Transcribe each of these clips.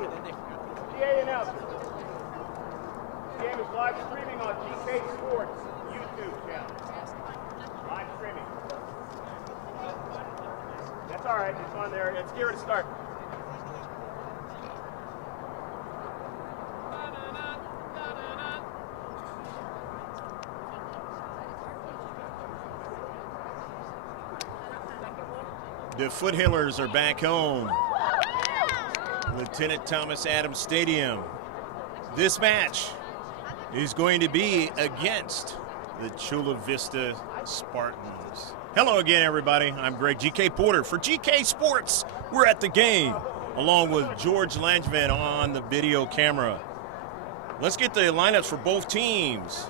GA announcer. This game is live streaming on GK Sports YouTube channel. Live streaming. That's all right. It's on there. Let's get ready to start. The Foothillers are back home. Lieutenant Thomas Adams Stadium. This match is going to be against the Chula Vista Spartans. Hello again, everybody. I'm Greg GK Porter for GK Sports. We're at the game, along with George Langevin on the video camera. Let's get the lineups for both teams.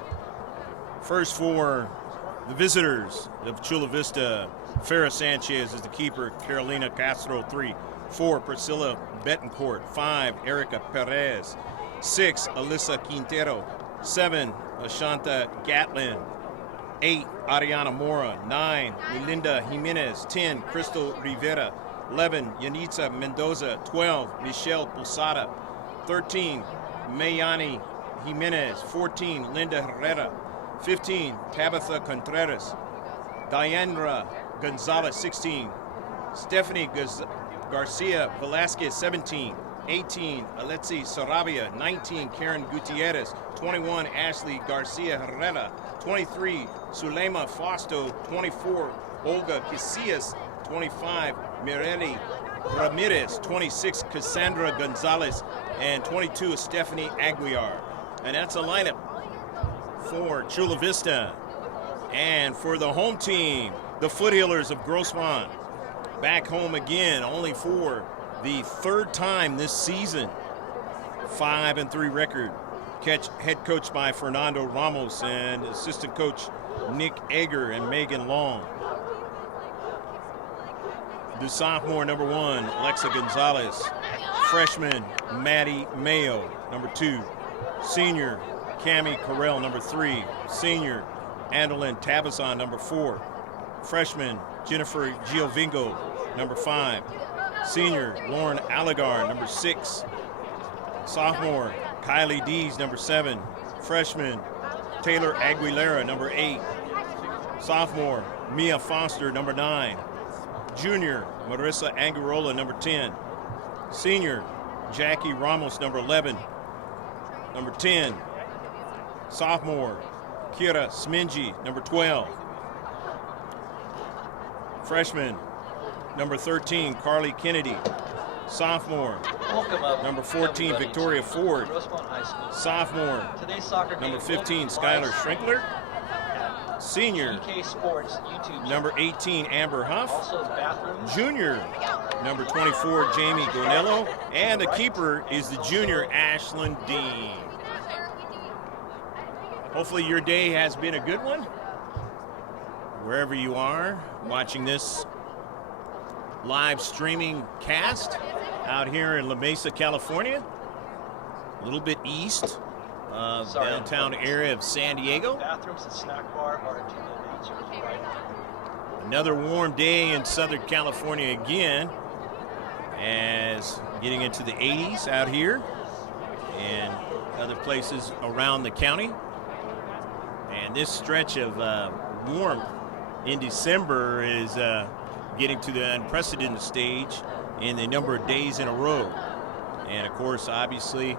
First for the visitors of Chula Vista, Farrah Sanchez is the keeper. Carolina Castro, 3. 4, Priscilla Betancourt. 5, Erica Perez. 6, Alyssa Quintero. 7, Ashanta Gatlin. 8, Ariana Mora. 9, Melinda Jimenez. 10, Crystal Rivera. 11, Yanitza Mendoza. 12, Michelle Posada. 13, Mayani Jimenez. 14, Linda Herrera. 15, Tabitha Contreras. Diandra Gonzalez, 16. Stephanie Garcia Velasquez, 17. 18, Alexi Sarabia. 19, Karen Gutierrez. 21, Ashley Garcia Herrera. 23, Zulema Fausto. 24, Olga Casillas. 25, Mireli Ramirez. 26, Cassandra Gonzalez. And 22, Stephanie Aguiar. And that's a lineup for Chula Vista. And for the home team, the Foothillers of Grossmont, back home again, only for the third time this season. 5-3 record. Head coached by Fernando Ramos and assistant coach Nick Egger and Megan Long. The sophomore, number 1, Alexa Gonzalez. Freshman, Maddie Mayo, number 2. Senior, Cami Carell, number 3. Senior, Andalyn Tabazon, number 4. Freshman, Jennifer Giovingo, number 5. Senior, Lauren Allegar, number 6. Sophomore, Kylie Dees, number 7. Freshman, Taylor Aguilera, number 8. Sophomore, Mia Foster, number 9. Junior, Marissa Angarola, number 10. Senior, Jackie Ramos, number 11. Number 10, sophomore, Kira Sminji, number 12. Freshman, number 13, Carly Kennedy. Sophomore, number 14, Victoria Ford. Sophomore, number 15, Skylar Schrinkler. Senior, number 18, Amber Huff. Junior, number 24, Jamie Gonello. And the keeper is the junior, Ashlyn Dean. Hopefully your day has been a good one. Wherever you are watching this live streaming cast out here in La Mesa, California, a little bit east of downtown area of San Diego. Bathrooms and snack bar are right. Another warm day in Southern California again, as getting into the 80s out here and other places around the county. And this stretch of warmth in December is getting to the unprecedented stage in the number of days in a row. And of course, obviously,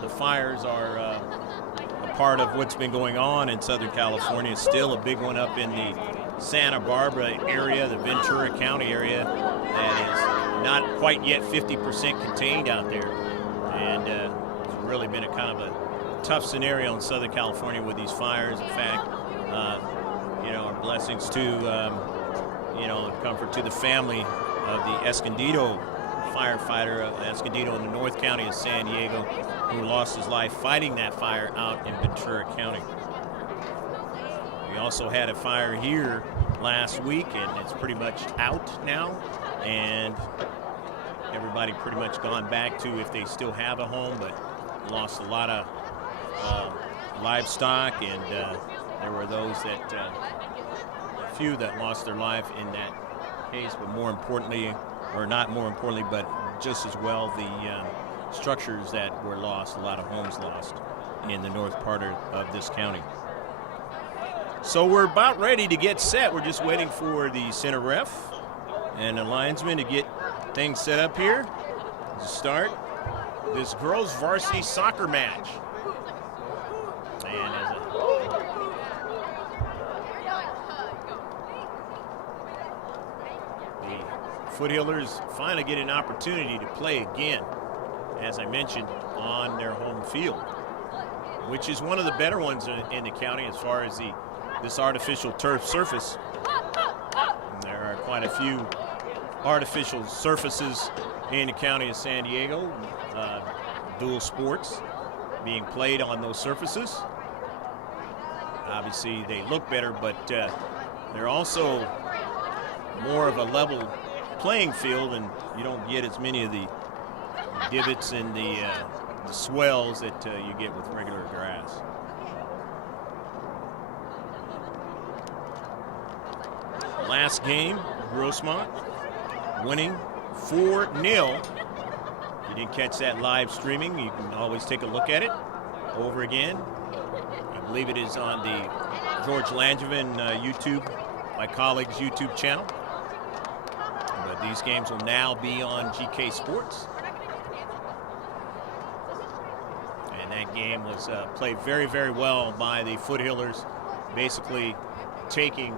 the fires are a part of what's been going on in Southern California. Still a big one up in the Santa Barbara area, the Ventura County area, that is not quite yet 50% contained out there. And it's really been a kind of a tough scenario in Southern California with these fires. In fact, our blessings to, and comfort to the family of the Escondido firefighter of Escondido in the North County of San Diego, who lost his life fighting that fire out in Ventura County. We also had a fire here last week, and it's pretty much out now, and everybody pretty much gone back to, if they still have a home, but lost a lot of livestock, and there were those that, a few that lost their life in that case, but more importantly, or not more importantly, but just as well the structures that were lost, a lot of homes lost in the north part of this county. So we're about ready to get set. We're just waiting for the center ref and the linesman to get things set up here to start this girls varsity soccer match. And as the Foothillers finally get an opportunity to play again, as I mentioned, on their home field, which is one of the better ones in the county as far as this artificial turf surface. And there are quite a few artificial surfaces in the county of San Diego, dual sports being played on those surfaces. Obviously they look better, but they're also more of a level playing field, and you don't get as many of the divots and the swells that you get with regular grass. Last game, Grossmont winning 4-0. If you didn't catch that live streaming, you can always take a look at it over again. I believe it is on the George Langevin YouTube, my colleague's YouTube channel. But these games will now be on GK Sports. And that game was played very, very well by the Foothillers, basically taking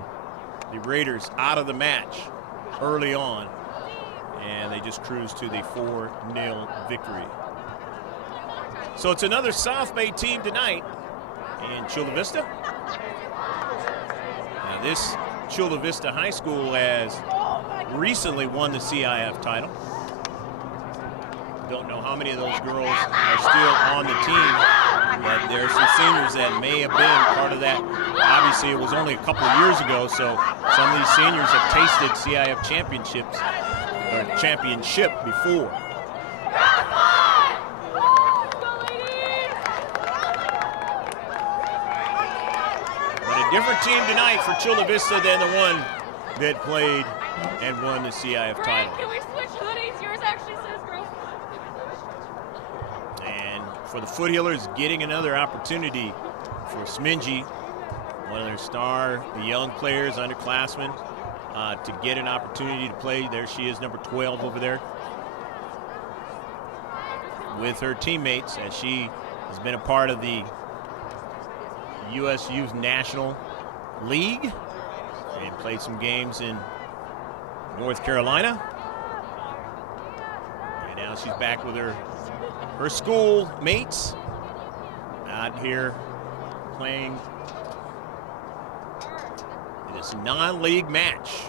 the Raiders out of the match early on, and they just cruised to the 4-0 victory. So it's another South Bay team tonight in Chula Vista. Now this Chula Vista High School has recently won the C.I.F. title. Don't know how many of those girls are still on the team, but there are some seniors that may have been part of that. Obviously, it was only a couple of years ago, so some of these seniors have tasted CIF championship before. But a different team tonight for Chula Vista than the one that played and won the CIF title. Can we switch hoodies? Yours actually says Grossmont. And for the Foothillers, getting another opportunity for Smingy, one of their the young players, underclassmen, to get an opportunity to play. There she is, number 12 over there, with her teammates, as she has been a part of the U.S. Youth National League and played some games in North Carolina. And now she's back with her school mates out here playing this non-league match.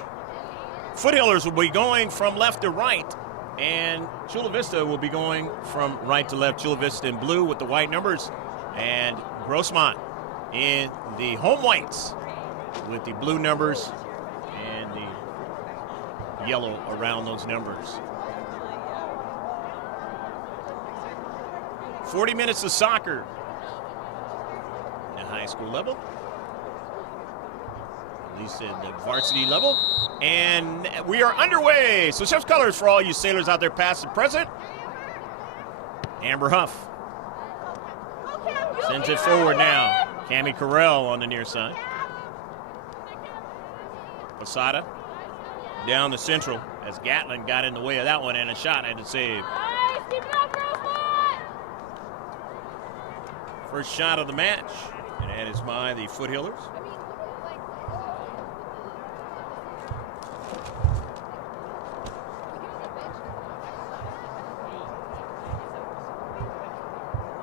Foothillers will be going from left to right, and Chula Vista will be going from right to left. Chula Vista in blue with the white numbers, and Grossmont in the home whites with the blue numbers and the yellow around those numbers. 40 minutes of soccer at high school level, at least at the varsity level, and we are underway. So Chef's colors for all you sailors out there, past and present. Amber Huff sends it forward now. Cammie Carell on the near side. Posada down the central as Gatlin got in the way of that one, and a shot and a save. Nice, keep it up, Grossmont. First shot of the match, and that is by the Foothillers.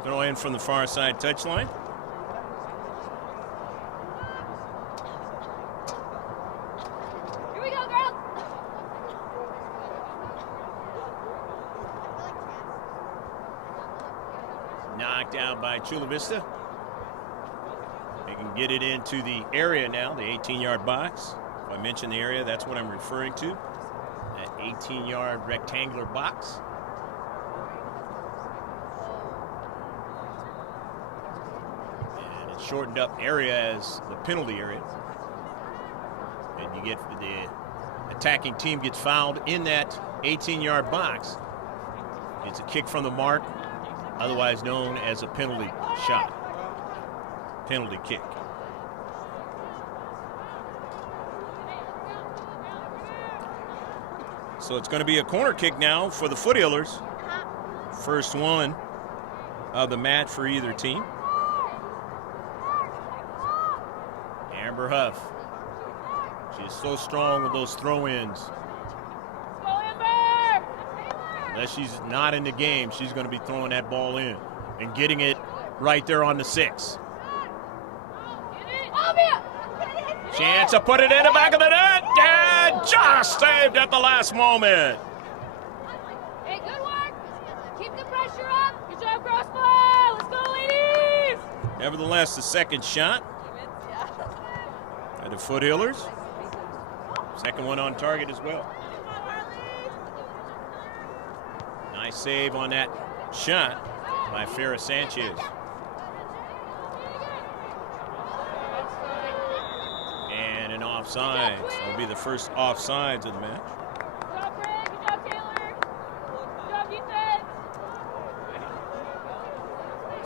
Throw in from the far side touchline. Here we go, girls. Knocked out by Chula Vista. They can get it into the area now, the 18-yard box. If I mention the area, that's what I'm referring to. That 18-yard rectangular box. And it's shortened up area as the penalty area. And you get the attacking team gets fouled in that 18-yard box. It's a kick from the mark, otherwise known as a penalty shot. Penalty kick. So it's going to be a corner kick now for the Foothillers. First one of the match for either team. Amber Huff. She's so strong with those throw-ins. Unless she's not in the game, she's going to be throwing that ball in and getting it right there on the 6. Chance to put it in the back of the net, and just saved at the last moment. Hey, good work. Keep the pressure up. Good job, Grossmont. Let's go, ladies. Nevertheless, the second shot by the Foothillers. Second one on target as well. Nice save on that shot by Farrah Sanchez. And an offside. So it'll be the first offsides of the match. Good job, Greg. Good job, Taylor. Good job, defense.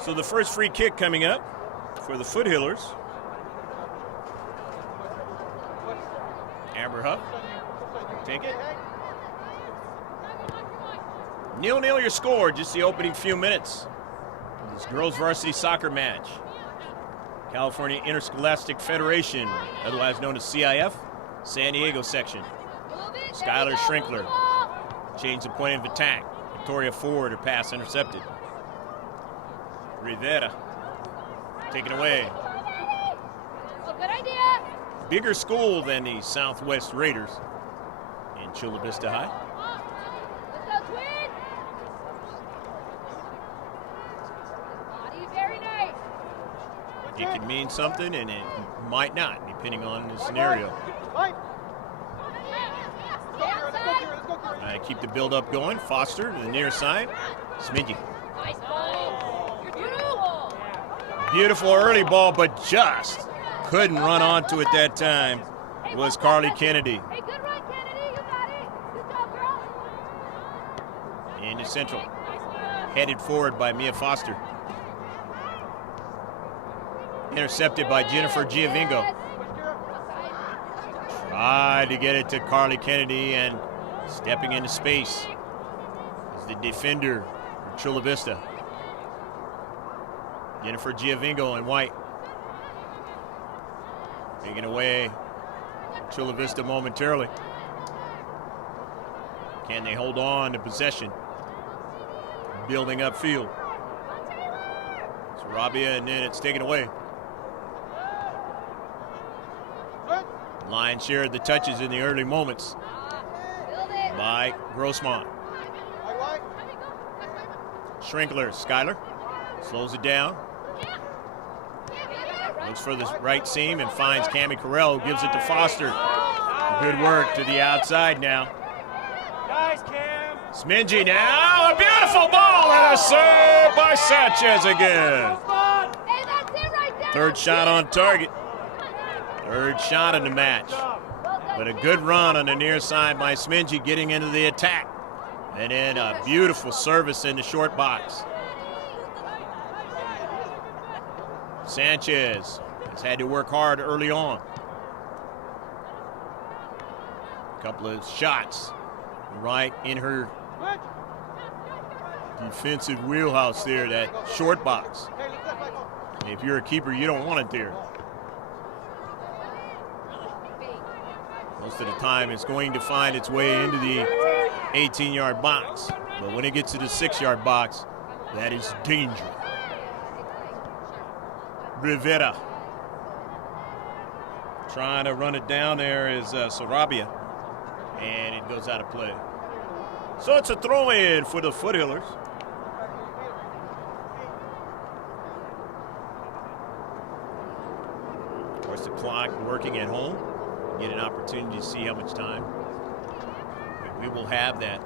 So the first free kick coming up for the Foothillers. Amber Huff, take it. 0-0 your score, just the opening few minutes. This girls varsity soccer match. California Interscholastic Federation, otherwise known as CIF, San Diego section. Skylar Schrinkler changed the point of attack. Victoria Ford, her pass intercepted. Rivera, taken away. Good idea. Bigger school than the Southwest Raiders in Chula Vista High. Let's go, Twin. Body, very nice. It could mean something and it might not, depending on the scenario. Keep the build-up going. Foster to the near side. Smidgy. Nice ball. You're beautiful. Beautiful early ball, but just couldn't run onto it that time. Was Carly Kennedy. Hey, good run, Kennedy. You got it. Good job, girl. In the central. Headed forward by Mia Foster. Intercepted by Jennifer Giovingo. Tried to get it to Carly Kennedy, and stepping into space is the defender for Chula Vista. Jennifer Giovingo in white. Taking away Chula Vista momentarily. Can they hold on to possession? Building up field. Sarabia, and then it's taken away. Lions shared the touches in the early moments by Grossmont. Schrinkler, Skylar slows it down. Looks for the right seam and finds Cammie Carell, who gives it to Foster. Good work to the outside now. Nice, Cam. Smingy now, a beautiful ball and a save by Sanchez again. Hey, that's it right there. Third shot on target. Third shot in the match. But a good run on the near side by Smingy, getting into the attack. And then a beautiful service in the short box. Sanchez has had to work hard early on. A couple of shots right in her defensive wheelhouse there, that short box. If you're a keeper, you don't want it there. Most of the time, it's going to find its way into the 18-yard box. But when it gets to the 6-yard box, that is danger. Rivera trying to run it down there is Sarabia, and it goes out of play. So it's a throw-in for the Foothillers. Of course, the clock working at home. Get an opportunity to see how much time. We will have that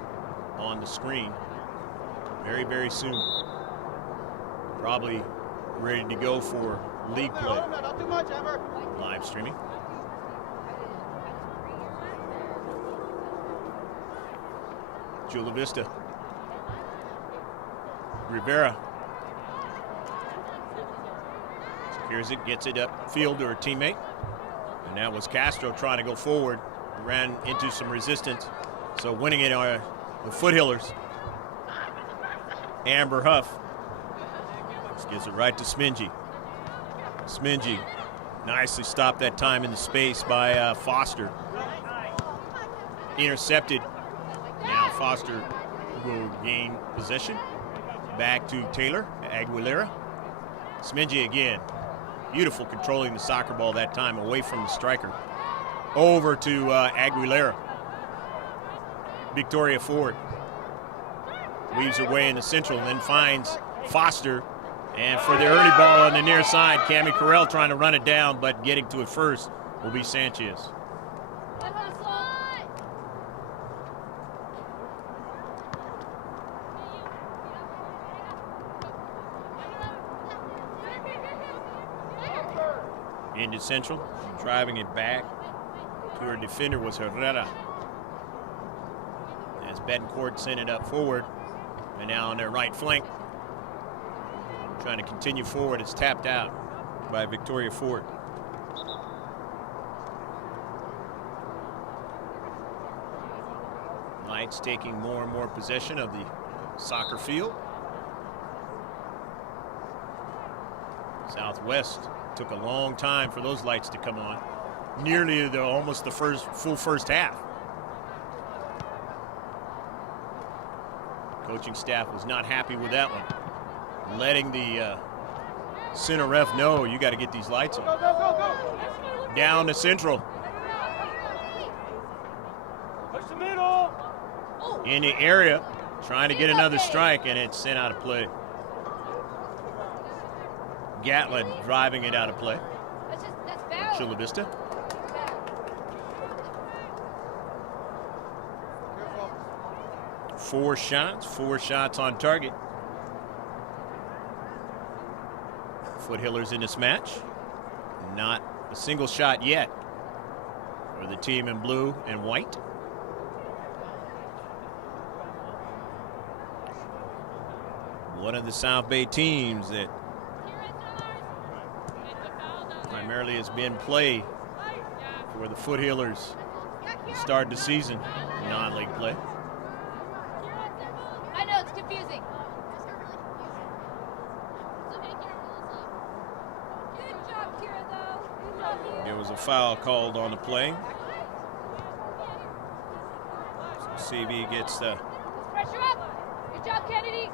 on the screen very, very soon. Probably ready to go for league play. Live streaming. Chula Vista Rivera secures it, gets it upfield to her teammate. And that was Castro trying to go forward. Ran into some resistance. So winning it are the Foothillers. Amber Huff. This gives it right to Smingy. Smingy nicely stopped that time in the space by Foster. Intercepted. Now Foster will gain possession. Back to Taylor Aguilera. Smingy again. Beautiful controlling the soccer ball that time away from the striker. Over to Aguilera. Victoria Ford weaves her way in the central and then finds Foster. And for the early ball on the near side, Cammie Carell trying to run it down, but getting to it first will be Sanchez. Into central, driving it back to her defender was Herrera. As Betancourt sent it up forward, and now on their right flank, trying to continue forward. It's tapped out by Victoria Ford. Knights taking more and more possession of the soccer field. Southwest took a long time for those lights to come on. Nearly almost the full first half. Coaching staff was not happy with that one. Letting the center ref know you got to get these lights on. Down to central. Push the middle. In the area, trying to get another strike, and it's sent out of play. Gatlin driving it out of play. Chula Vista. Four shots on target. Foothillers in this match. Not a single shot yet for the team in blue and white. One of the South Bay teams that primarily has been play for the Foothillers to start the season, non-league play. I know, it's confusing. Good job, Kira, though. Good job. There was a foul called on the play. So CV gets the Pressure up. Good job, Kennedy.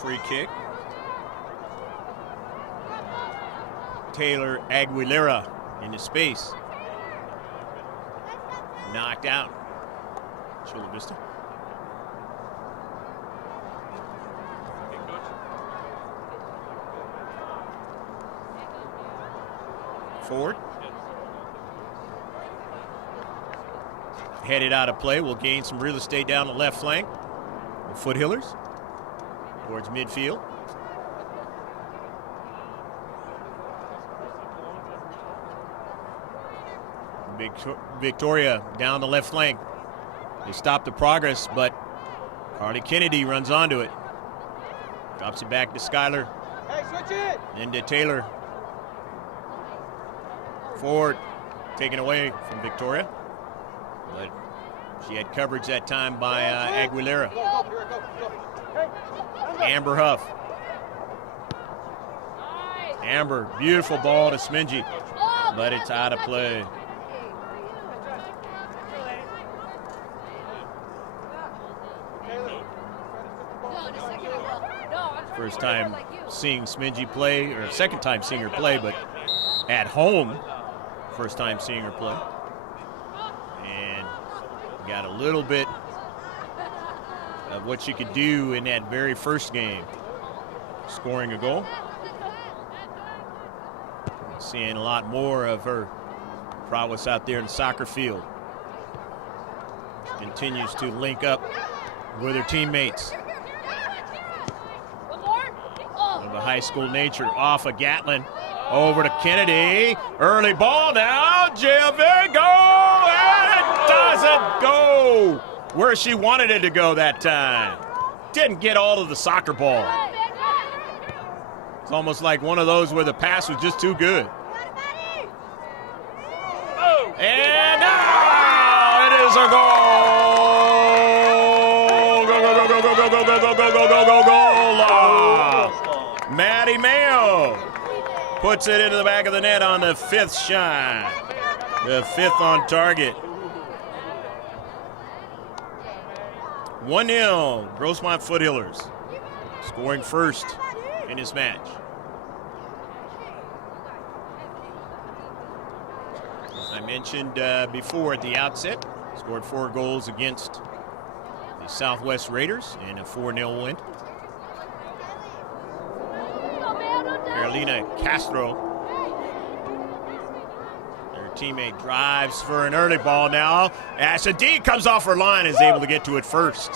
free kick. Taylor Aguilera into space. Knocked out. Chula Vista. Forward. Headed out of play. Will gain some real estate down the left flank. The Foothillers towards midfield. Victoria down the left flank. They stop the progress, but Carly Kennedy runs onto it. Drops it back to Skyler. Hey, switch it. Then to Taylor. Forward, taken away from Victoria. But she had coverage that time by Aguilera. Amber Huff. Amber, beautiful ball to Smingy, but it's out of play. First time seeing Smingy play, or second time seeing her play, but at home, first time seeing her play. And got a little bit of what she could do in that very first game, scoring a goal. Seeing a lot more of her prowess out there in the soccer field. She continues to link up with her teammates. Of a high school nature, off of Gatlin, over to Kennedy. Early ball now, Gilberto, and it doesn't go where she wanted it to go that time. didn't get all of the soccer ball. It's almost like one of those where the pass was just too good. And now it is a goal! Go, go, go, go, go, go, go, go, go, go, go, go, go, Matty Mayo puts it into the back of the net on the 5th shot. The 5th on target. 1-0, Grossmont Foothillers, scoring first in this match. As I mentioned before at the outset, scored 4 goals against the Southwest Raiders in a 4-0 win. Carolina Castro, their teammate, drives for an early ball now. Ashley D comes off her line and is able to get to it first.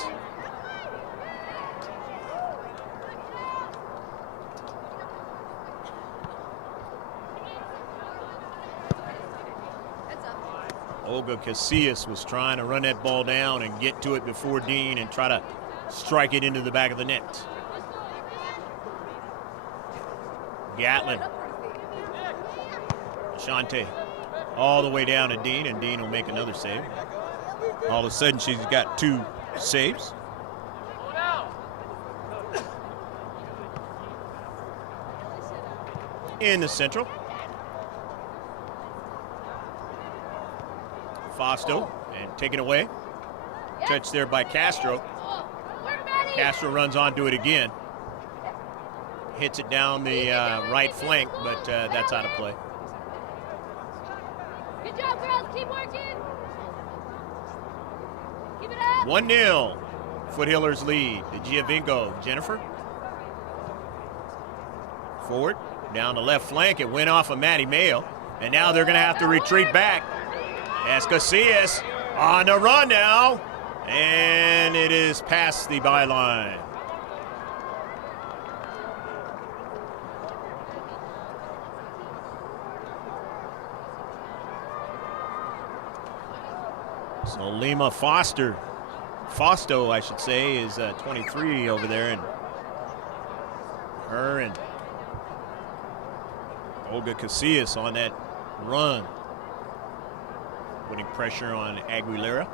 Olga Casillas was trying to run that ball down and get to it before Dean and try to strike it into the back of the net. Gatlin. Ashante all the way down to Dean, and Dean will make another save. All of a sudden, she's got 2 saves. In the central. Fausto, and taken away. Touched there by Castro. Castro runs onto it again. Hits it down the right flank, but that's out of play. Good job, girls. Keep working. Keep it up. 1-0. Foothillers lead. The Giovinco, Jennifer. Forward, down the left flank. It went off of Matty Mayo. And now they're going to have to retreat back. As Casillas on the run now. And it is past the byline. So Lima Fausto, I should say, is 23 over there, and her and Olga Casillas on that run, putting pressure on Aguilera.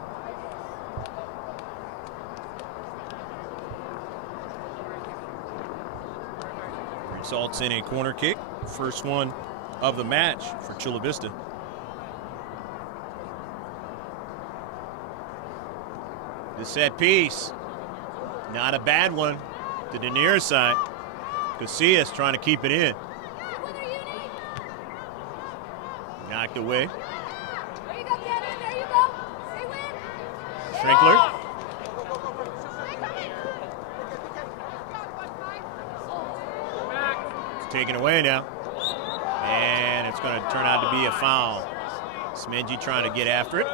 Results in a corner kick, first one of the match for Chula Vista. The set piece, not a bad one to the near side. Casillas trying to keep it in. Knocked away. There you go, Kevin. There you go. Stay win. Schrinkler. It's taken away now. And it's going to turn out to be a foul. Smenji trying to get after it.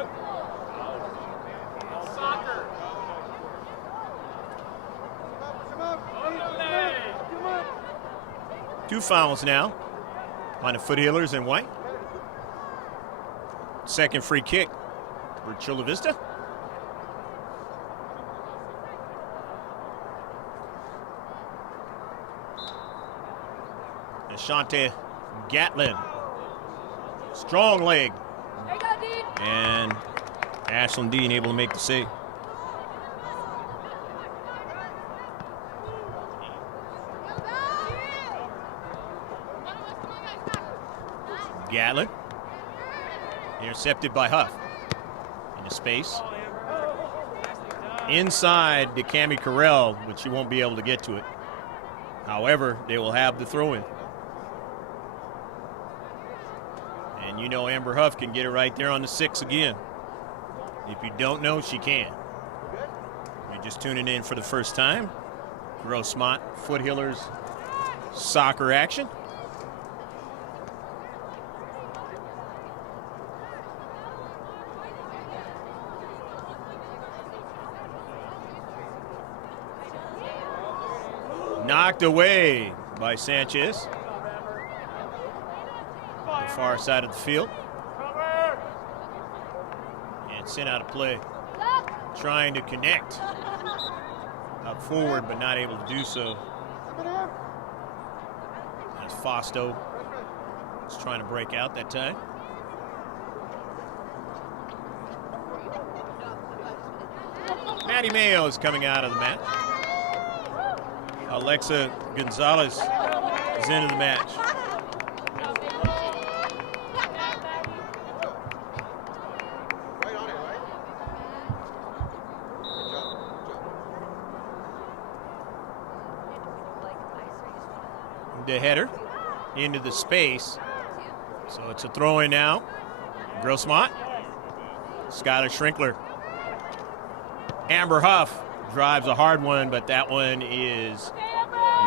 Two fouls now on the Foothillers in white. Second free kick for Chula Vista. Ashante Gatlin. Strong leg. There you go, Dean. And Ashlyn Dean able to make the save. Gatlin. Intercepted by Huff. Into space. Inside to Cammie Carell, but she won't be able to get to it. However, they will have the throw-in. And you know Amber Huff can get it right there on the 6 again. If you don't know, she can. You're just tuning in for the first time. Grossmont Foothillers soccer action. Knocked away by Sanchez. On the far side of the field. And sent out of play. Trying to connect. A forward, but not able to do so. As Fausto is trying to break out that time. Maddie Mayo is coming out of the match. Alexa Gonzalez is into the match. The header into the space. So it's a throw in now. Grossmont. Skylar Schrinkler. Amber Huff drives a hard one, but that one is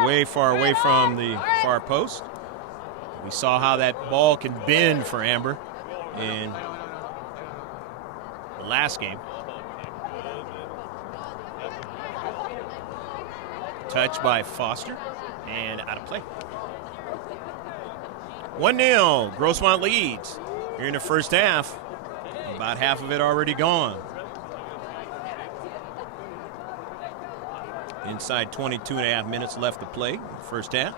way far away from the far post. We saw how that ball can bend for Amber in the last game. Touch by Foster and out of play. 1-0, Grossmont leads here in the first half. About half of it already gone. Inside 22.5 minutes left to play in the first half.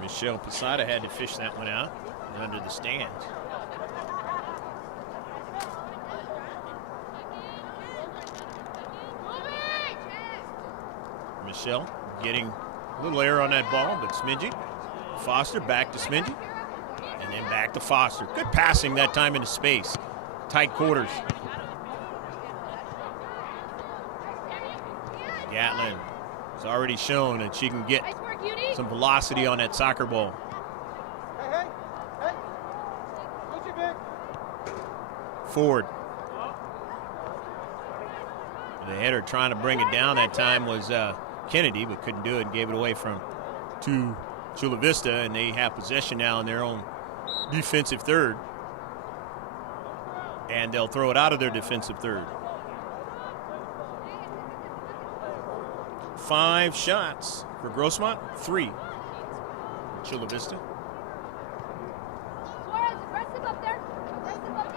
Michelle Posada had to fish that one out under the stands. Michelle getting a little air on that ball, but Smidgy. Foster back to Smidgy. And then back to Foster. Good passing that time into space. Tight quarters. Gatlin has already shown that she can get some velocity on that soccer ball. Ford. The header trying to bring it down that time was Kennedy, but couldn't do it. Gave it away to Chula Vista, and they have possession now in their own defensive third. And they'll throw it out of their defensive third. 5 shots for Grossmont, 3 Chula Vista.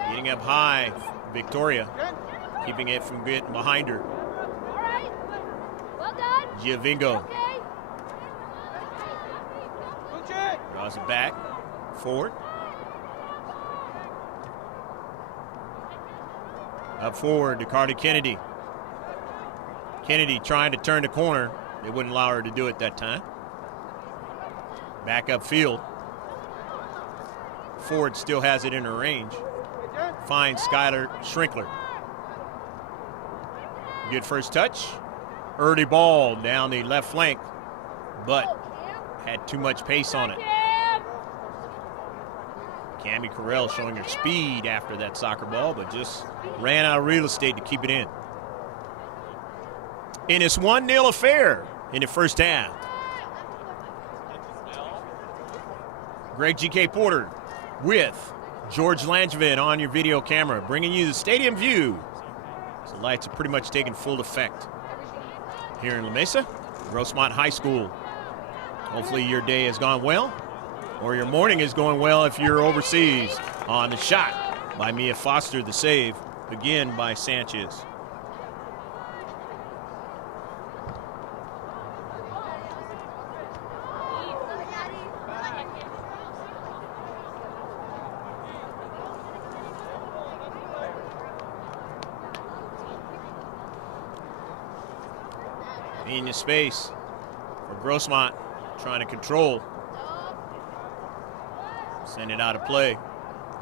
Getting up high, Victoria, keeping it from getting behind her. All right. Well done. Giovingo Okay. draws it back, forward. Up forward to Carter Kennedy. Kennedy trying to turn the corner. They wouldn't allow her to do it that time. Back upfield. Ford still has it in her range. Finds Skylar Schrinkler. Good first touch. Early ball down the left flank, but had too much pace on it. Cammie Carell showing her speed after that soccer ball, but just ran out of real estate to keep it in. And it's 1-0 affair in the first half. Greg G.K. Porter with George Langevin on your video camera, bringing you the stadium view. The lights are pretty much taking full effect here in La Mesa, Grossmont High School. Hopefully your day has gone well, or your morning is going well if you're overseas. On the shot by Mia Foster, the save again by Sanchez. In the space for Grossmont, trying to control. Send it out of play.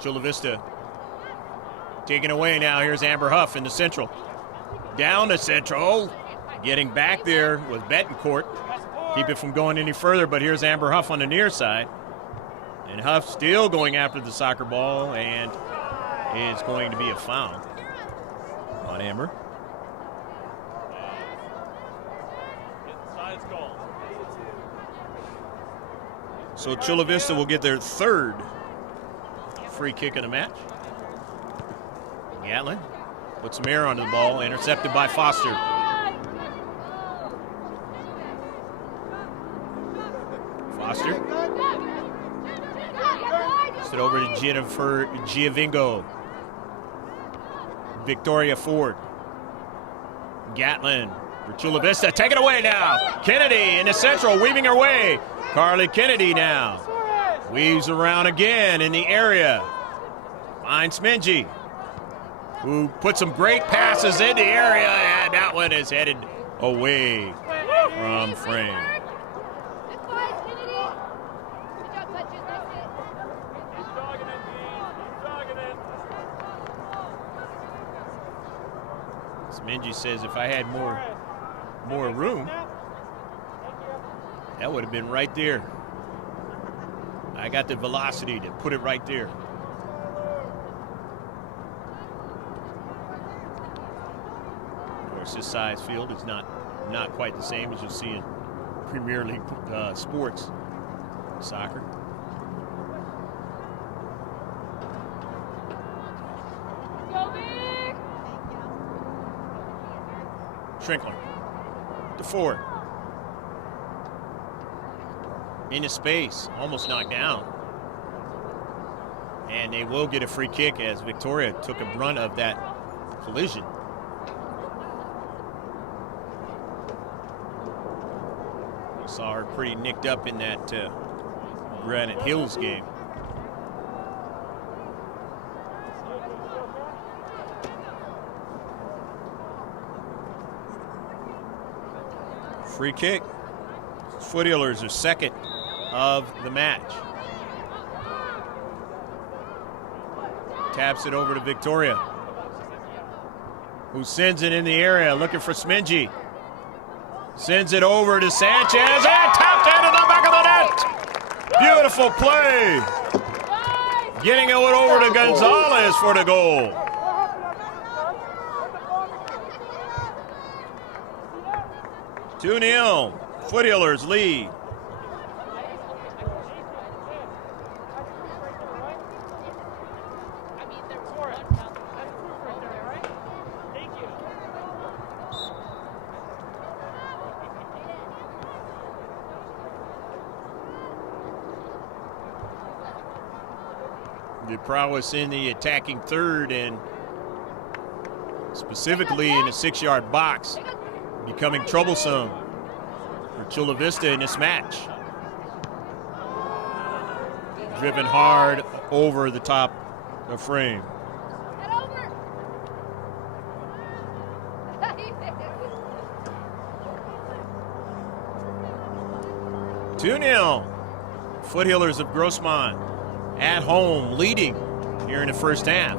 Chula Vista taken away now. Here's Amber Huff in the central. Down the central. Getting back there with Betancourt. Keep it from going any further, but here's Amber Huff on the near side. And Huff still going after the soccer ball, and it's going to be a foul on Amber. So Chula Vista will get their third free kick of the match. Gatlin puts some air onto the ball, intercepted by Foster. Foster. Sit over to Jennifer Giovingo. Victoria Ford. Gatlin for Chula Vista. Take it away now. Kennedy in the central, weaving her way. Carly Kennedy now. Weaves around again in the area. Finds Minji, who put some great passes in the area, and that one is headed away from frame. Minji says if I had more room, that would have been right there. I got the velocity to put it right there. Of course, this size field is not quite the same as you'll see in Premier League sports, soccer. Shrinkler to Ford. Into space, almost knocked down. And they will get a free kick as Victoria took a brunt of that collision. We saw her pretty nicked up in that Granite Hills game. Free kick. Foothillers are second of the match. Taps it over to Victoria, who sends it in the area looking for Sminji. Sends it over to Sanchez and tapped into the back of the net. Beautiful play. Getting it over to Gonzalez for the goal. Two 2-0. Foothillers lead. The prowess in the attacking third and specifically in the 6-yard box becoming troublesome for Chula Vista in this match. Driven hard over the top of frame. 2-0. Foothillers of Grossmont at home leading here in the first half.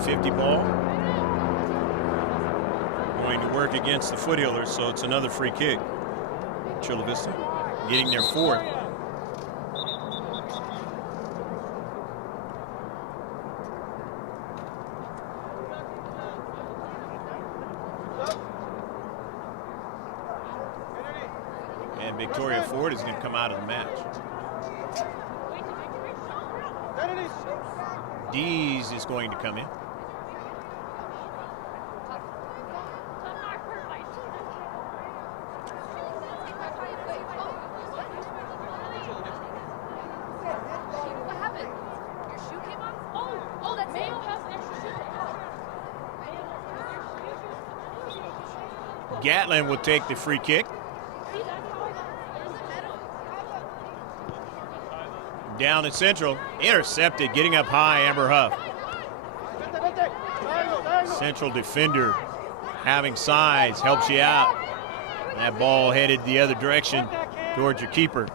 .50 ball. Going to work against the Foothillers, so it's another free kick. Chula Vista getting their fourth. And Victoria Ford is going to come out of the match. Dees is going to come in. Gatlin will take the free kick. Down in central, intercepted, getting up high, Amber Huff. Central defender having size helps you out. That ball headed the other direction towards your keeper.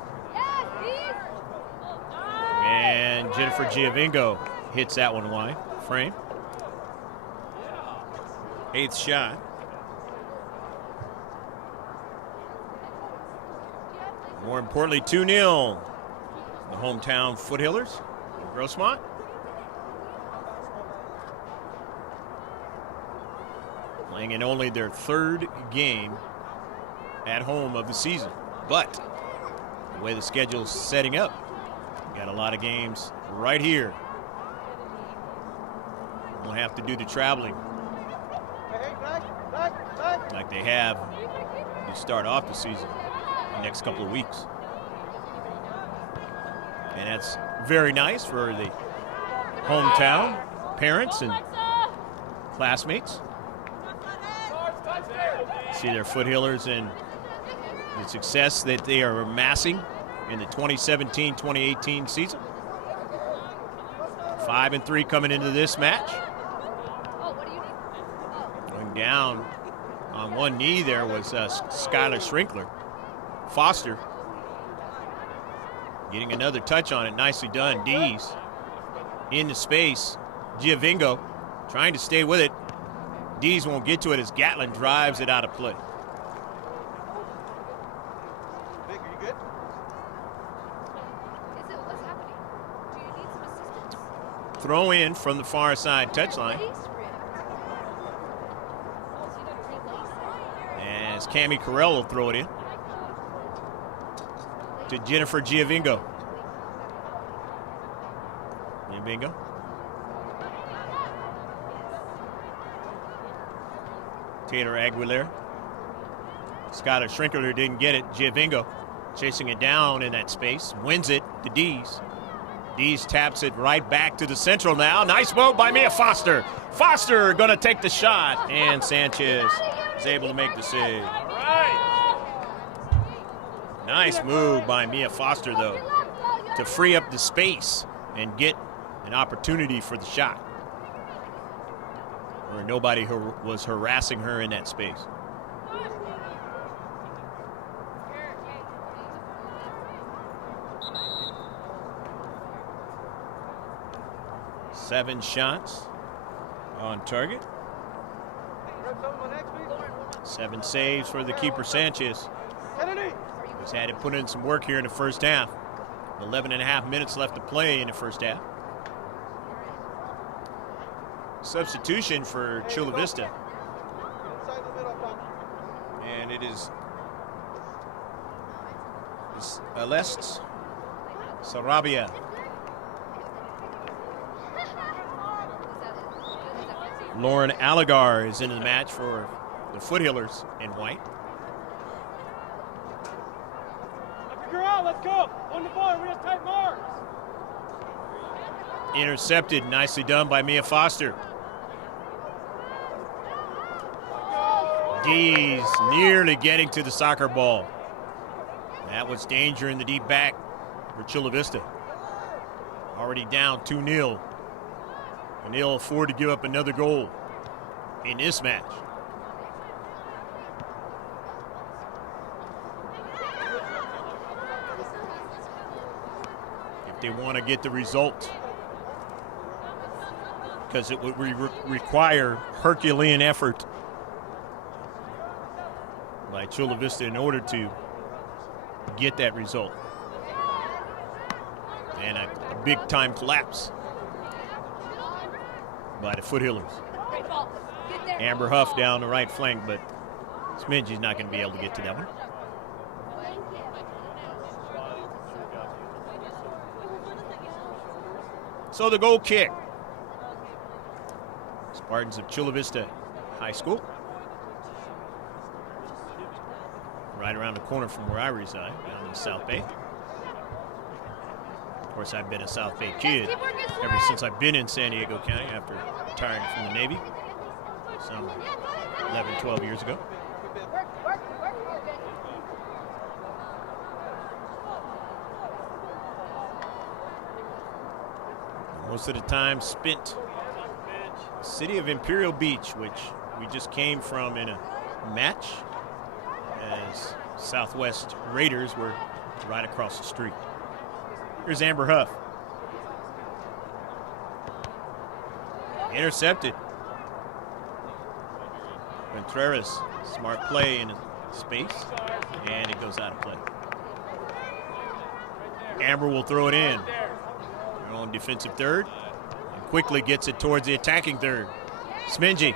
And Jennifer Giovingo hits that one wide. Frame. 8th shot. More importantly, 2-0. The hometown Foothillers in Grossmont. Playing in only their third game at home of the season. But the way the schedule's setting up, we got a lot of games right here. We'll have to do the traveling like they have to start off the season the next couple of weeks. And that's very nice for the hometown parents and classmates. See their foothillers and the success that they are amassing in the 2017-2018 season. 5-3 coming into this match. Going down on one knee there was Skylar Schrinkler. Foster getting another touch on it. Nicely done. Dees in the space. Giovingo trying to stay with it. Dees won't get to it as Gatlin drives it out of play. Vic, are you good? What's happening? Do you need some assistance? Throw in from the far side touchline. As Cammie Carell will throw it in to Jennifer Giovingo. Giovingo. Taylor Aguilera. Skylar Schrinkler didn't get it. Giovingo chasing it down in that space. Wins it to Dees. Dees taps it right back to the central now. Nice move by Mia Foster. Foster going to take the shot. And Sanchez is able to make the save. All right. Nice move by Mia Foster, though, to free up the space and get an opportunity for the shot, where nobody was harassing her in that space. Seven shots on target. 7 saves for the keeper, Sanchez. He's had to put in some work here in the first half. 11.5 minutes left to play in the first half. Substitution for Chula Vista. And it is Alest Sarabia. Lauren Allegar is into the match for the Foothillers in white. Figure out, let's go. On the ball, we have tight marks. Intercepted, nicely done by Mia Foster. Dees nearly getting to the soccer ball. That was danger in the deep back for Chula Vista. Already down 2-0. And they'll afford to give up another goal in this match. If they want to get the result, because it would require Herculean effort by Chula Vista in order to get that result. And a big-time collapse by the Foothillers. Amber Huff down the right flank, but Smingy's not going to be able to get to that one. So the goal kick. Spartans of Chula Vista High School. Right around the corner from where I reside, down in the South Bay. Of course, I've been a South Bay kid ever since I've been in San Diego County after retiring from the Navy some 11, 12 years ago. Most of the time spent city of Imperial Beach, which we just came from in a match as Southwest Raiders were right across the street. Here's Amber Huff. Intercepted. Contreras, smart play in space, and it goes out of play. Amber will throw it in. Her own defensive third, and quickly gets it towards the attacking third. Smingy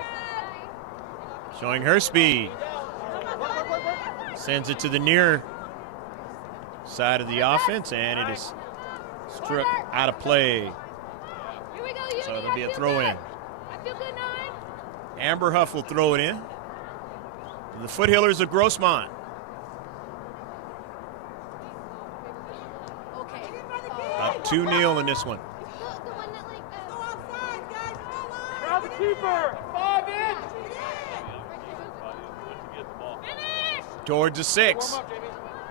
showing her speed. Sends it to the near side of the offense, and it is struck out of play. So it'll be a throw in. Amber Huff will throw it in. the Foothillers of Grossmont. Up 2-0 in this one. Grab the keeper. 5 in. Towards the 6.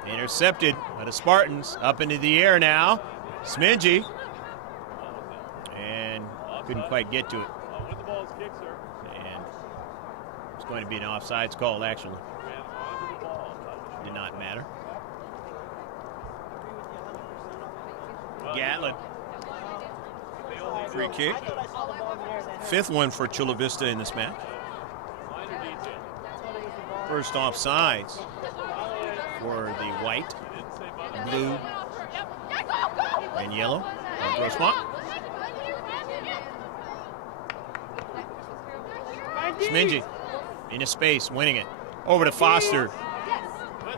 Intercepted by the Spartans. Up into the air now. Smingy. And couldn't quite get to it. And it's going to be an offsides call, actually. Did not matter. Gatlin. Free kick. 5th one for Chula Vista in this match. First offsides for the white, blue, and yellow of Grossmont. Smingy into space, winning it. Over to Foster.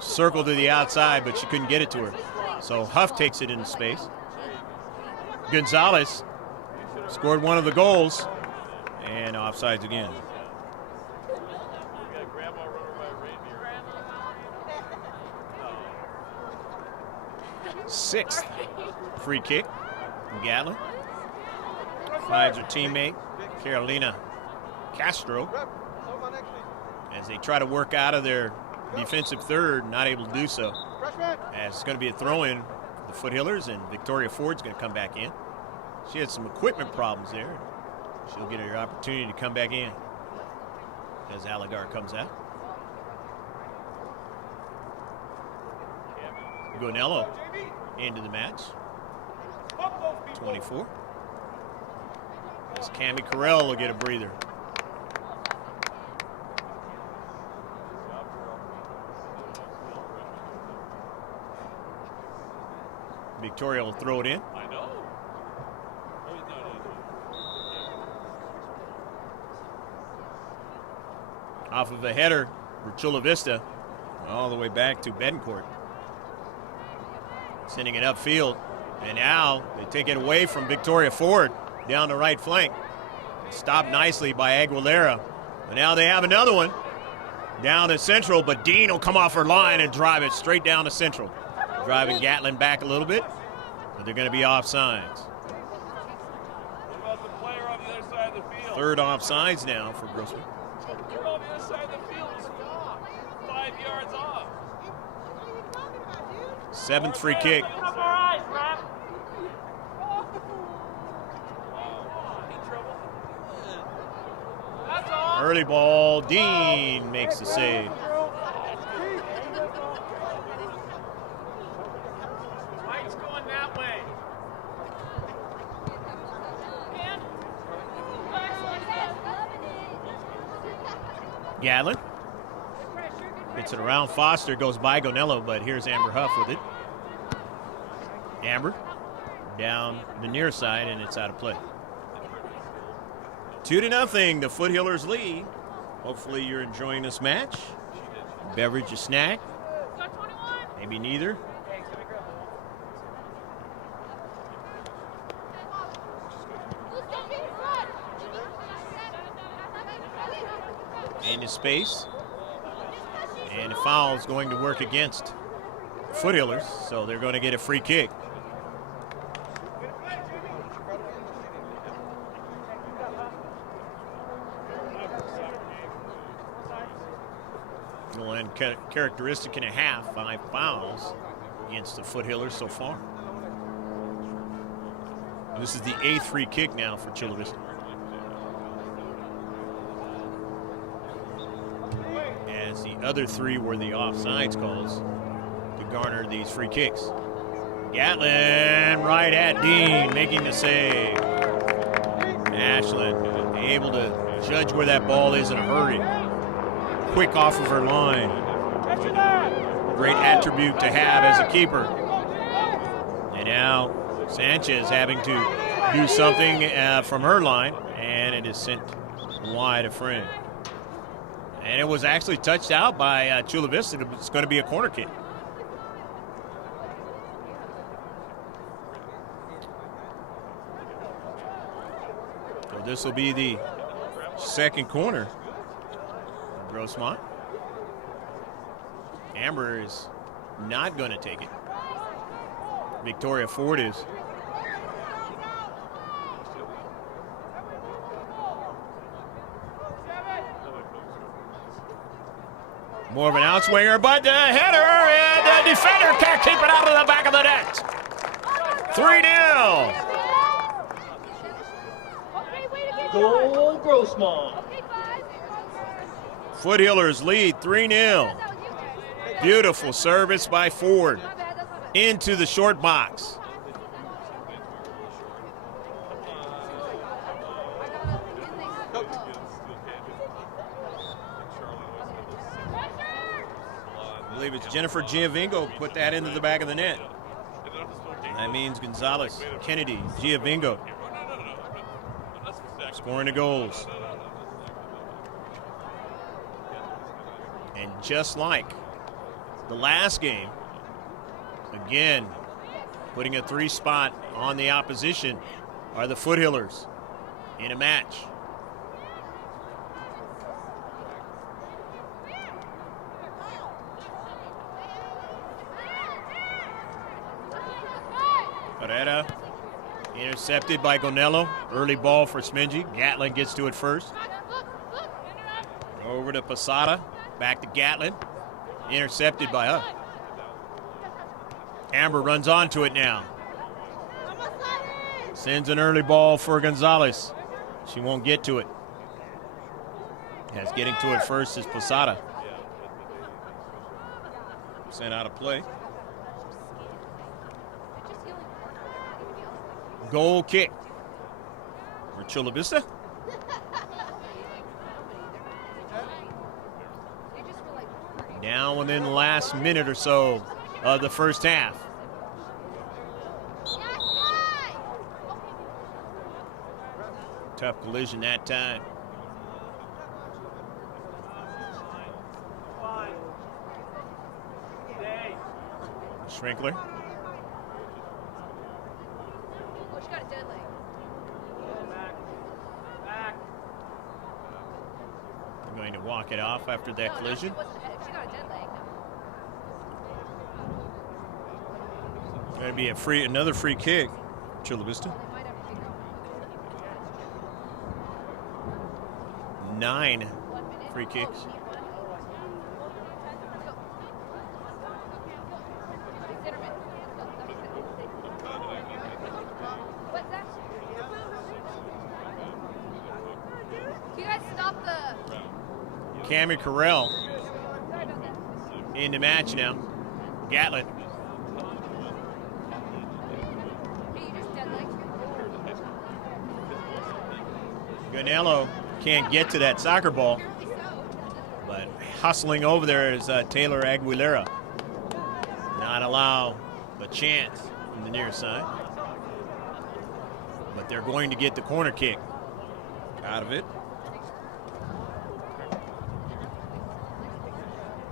Circle to the outside, but she couldn't get it to her. So Huff takes it into space. Gonzalez scored one of the goals, and offsides again. 6th free kick from Gatlin. Finds her teammate, Carolina Castro, as they try to work out of their defensive third, not able to do so. As it's going to be a throw-in for the Foothillers, and Victoria Ford's going to come back in. She had some equipment problems there. She'll get her opportunity to come back in as Allegar comes out. Gonello into the match. 24. As Cammie Carell will get a breather. Victoria will throw it in. Off of a header for Chula Vista, all the way back to Betancourt. Sending it upfield, and now they take it away from Victoria Ford down the right flank. Stopped nicely by Aguilera, but now they have another one down to Central, but Dean will come off her line and drive it straight down to Central. Driving Gatlin back a little bit, but they're going to be offsides. Third offsides now for Grossmont. You're on the other side of the field. 5 yards off. 7th free kick. Early ball. Dean makes the save. Mike's going that way. Gatlin gets it around Foster, goes by Gonello, but here's Amber Huff with it. Amber down the near side, and it's out of play. 2-0, the Foothillers lead. Hopefully you're enjoying this match. Beverage, a snack. Maybe neither. Into space. And the foul is going to work against the Foothillers, so they're going to get a free kick. Well, and characteristic and a half, 5 fouls against the Foothillers so far. This is the 8th free kick now for Chula Vista. As the other 3 were the offsides calls to garner these free kicks. Gatlin right at Dean, making the save. Ashland able to judge where that ball is in a hurry. Quick off of her line. Great attribute to have as a keeper. And now Sanchez having to do something from her line, and it is sent wide of frame. And it was actually touched out by Chula Vista. It's going to be a corner kick. So this will be the second corner for Grossmont. Amber is not going to take it. Victoria Ford is. More of an outswinger, but the header, and the defender can't keep it out of the back of the net. 3-0. Goal, Grossmont. Foothillers lead 3-0. Beautiful service by Ford into the short box. I believe it's Jennifer Giovingo put that into the back of the net. That means Gonzalez, Kennedy, Giovingo scoring the goals. And just like the last game, again, putting a 3 spot on the opposition are the Foothillers in a match. Herrera intercepted by Gonello. Early ball for Smingy. Gatlin gets to it first. Over to Posada. Back to Gatlin. Intercepted by her. Amber runs onto it now. Sends an early ball for Gonzalez. She won't get to it. As getting to it first is Posada. Sent out of play. Goal kick for Chula Vista. Down within the last minute or so of the first half. Tough collision that time. Schrinkler. Going to walk it off after that collision. Going to be another free kick, Chula Vista. 9 free kicks. Cammy Carell in the match now. Gatlin. Gonello can't get to that soccer ball, but hustling over there is Taylor Aguilera. Not allow a chance from the near side, but they're going to get the corner kick out of it.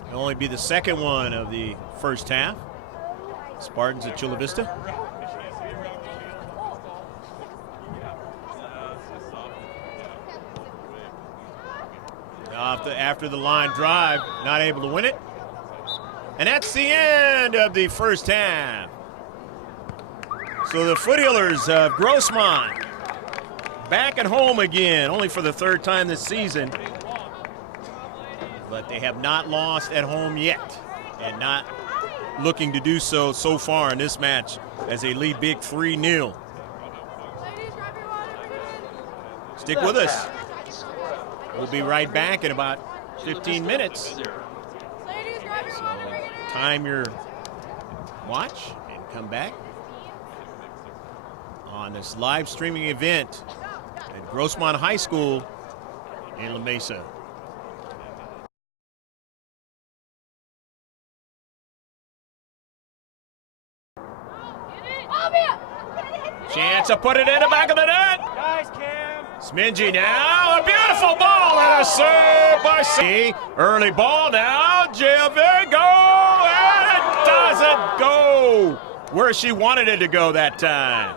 It'll only be the second one of the first half. Spartans at Chula Vista. After the line drive, not able to win it. And that's the end of the first half. So the Foothillers of Grossmont back at home again, only for the 3rd time this season. But they have not lost at home yet, and not looking to do so far in this match as they lead big 3-0. Stick with us. We'll be right back in about 15 minutes. So time your watch and come back on this live streaming event at Grossmont High School in La Mesa. Chance to put it in the back of the net. Nice, Cam. Smingy now, a beautiful ball and a serve by C. Early ball now, Giovingo, and it doesn't go where she wanted it to go that time.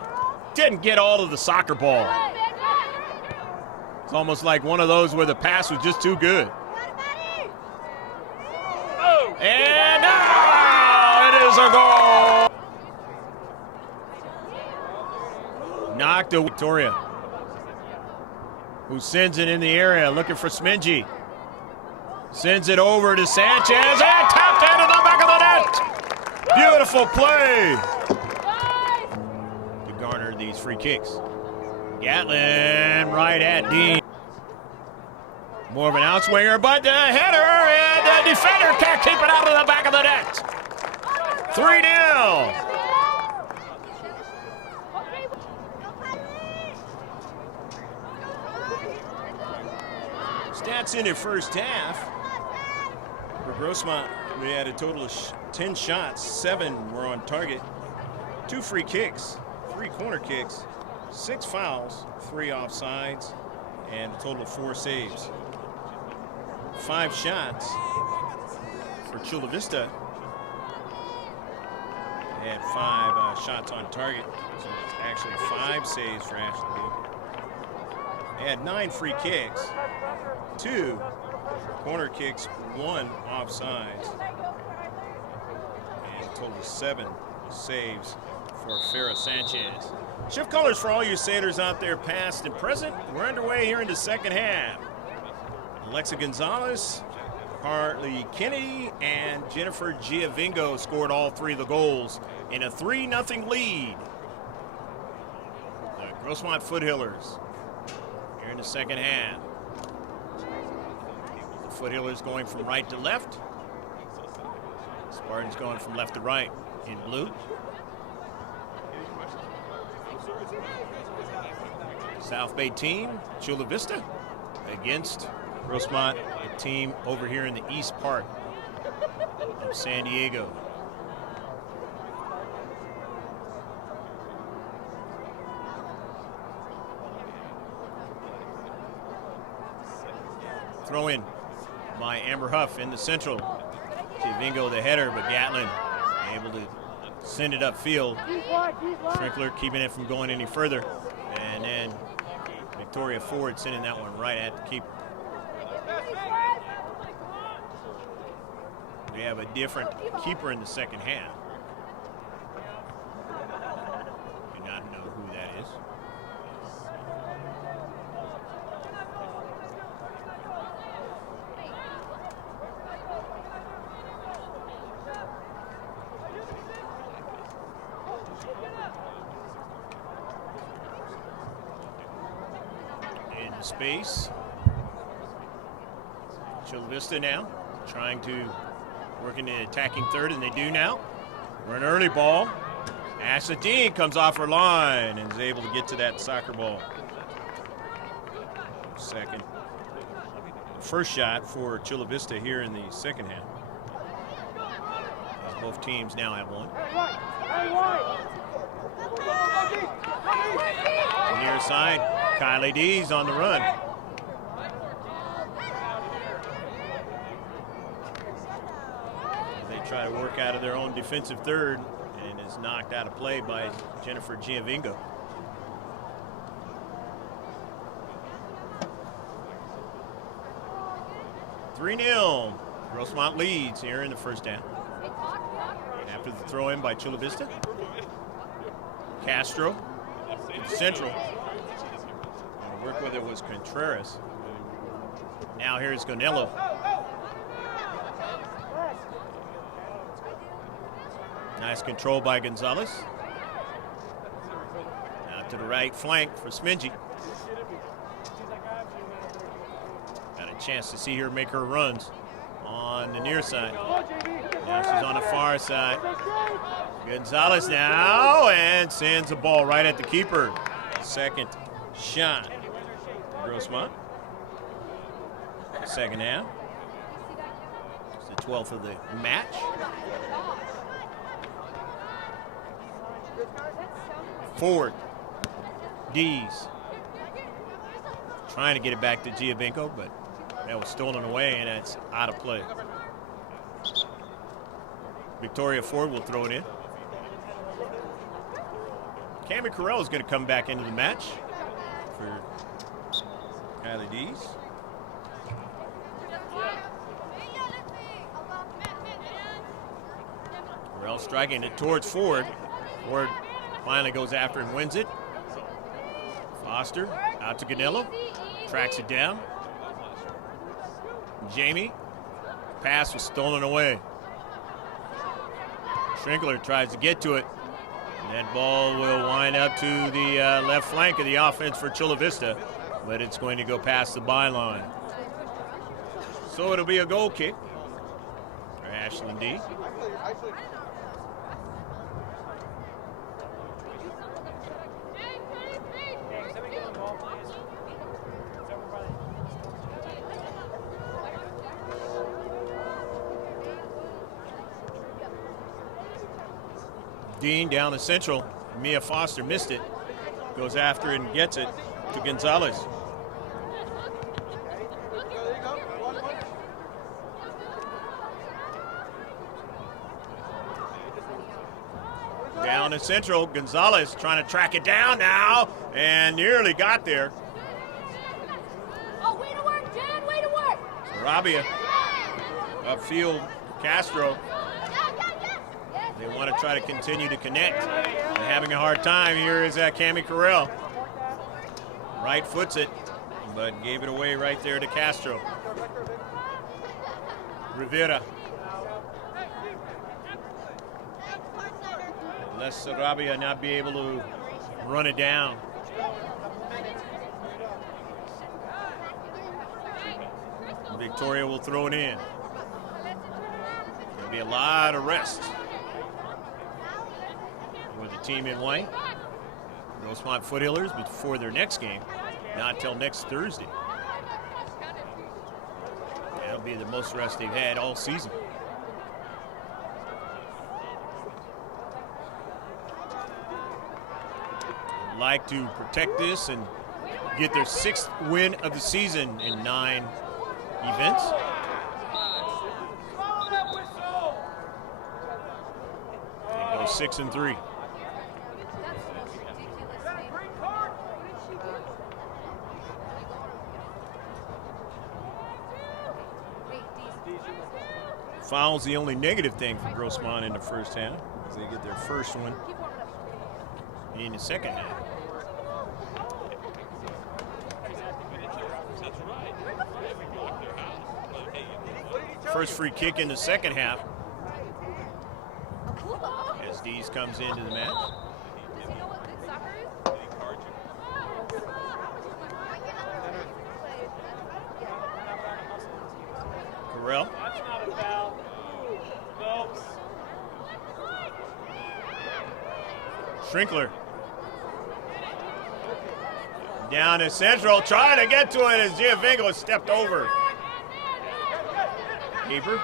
Didn't get all of the soccer ball. It's almost like one of those where the pass was just too good. And knocked to Victoria, who sends it in the area, looking for Smingy. Sends it over to Sanchez, and tapped into the back of the net. Beautiful play to garner these free kicks. Gatlin right at Dean. More of an outswinger, but the header, and the defender can't keep it out of the back of the net. 3-0. Stats in the first half. For Grossmont, we had a total of 10 shots, 7 were on target, 2 free kicks, 3 corner kicks, 6 fouls, 3 offsides, and a total of 4 saves. 5 shots for Chula Vista. They had 5 shots on target, so it's actually 5 saves for Ashley. They had 9 free kicks, 2 corner kicks, 1 offsides, and a total of 7 saves for Farrah Sanchez. Shift colors for all you sailors out there, past and present. We're underway here in the second half. Alexa Gonzalez, Hartley Kennedy, and Jennifer Giovingo scored all 3 of the goals in a 3-0 lead. The Grossmont Foothillers here in the second half. Foothillers going from right to left. Spartans going from left to right in blue. South Bay team, Chula Vista, against Grossmont, a team over here in the east part of San Diego. Throw in by Amber Huff in the central. Giovingo the header, but Gatlin able to send it upfield. Strinkler keeping it from going any further. And then Victoria Ford sending that one right at the keeper. We have a different keeper in the second half. Do not know who that is. Space. Chula Vista now trying to work in the attacking third, and they do now. We're an early ball. Ashley Dean comes off her line and is able to get to that soccer ball. Second. First shot for Chula Vista here in the second half. Both teams now have one. Near side, Kylie D's on the run. They try to work out of their own defensive third, and is knocked out of play by Jennifer Giovingo. (3-0). Grossmont leads here in the first half. After the throw in by Chula Vista. Castro, central. Work with it was Contreras. Now here's Gonello. Nice control by Gonzalez. Now to the right flank for Smingy. Got a chance to see her make her runs on the near side. Now she's on the far side. Gonzalez now, and sends the ball right at the keeper. Second shot. Grossmont. Second half. It's the 12th of the match. Forward. D's. Trying to get it back to Giovinco, but that was stolen away, and it's out of play. Victoria Ford will throw it in. Cammy Carell is going to come back into the match for Kylie D's. Carell striking it towards Ford. Ford finally goes after and wins it. Foster out to Ganello. Tracks it down. Jamie. Pass was stolen away. Schrinkler tries to get to it. And that ball will wind up to the left flank of the offense for Chula Vista, but it's going to go past the byline. So it'll be a goal kick for Ashland D. Dean down the central. Mia Foster missed it. Goes after it and gets it to Gonzalez. Down the central. Gonzalez trying to track it down now and nearly got there. Oh, way to work, Jen. Way to work. Sarabia upfield. Castro. They want to try to continue to connect. They're having a hard time. Here is Cami Carell. Right foots it, but gave it away right there to Castro. Rivera. Let Sarabia not be able to run it down. Victoria will throw it in. There'll be a lot of rest with the team in white. Grossmont Foothillers before their next game, not till next Thursday. That'll be the most rest they've had all season. They'd like to protect this and get their 6th win of the season in 9 events. They go 6-3. Foul's the only negative thing for Grossmont in the first half, as they get their first one in the second half. First free kick in the second half as Dees comes into the match. Carell. Schrinkler. Down to central, trying to get to it as Giovinco stepped over. Keeper.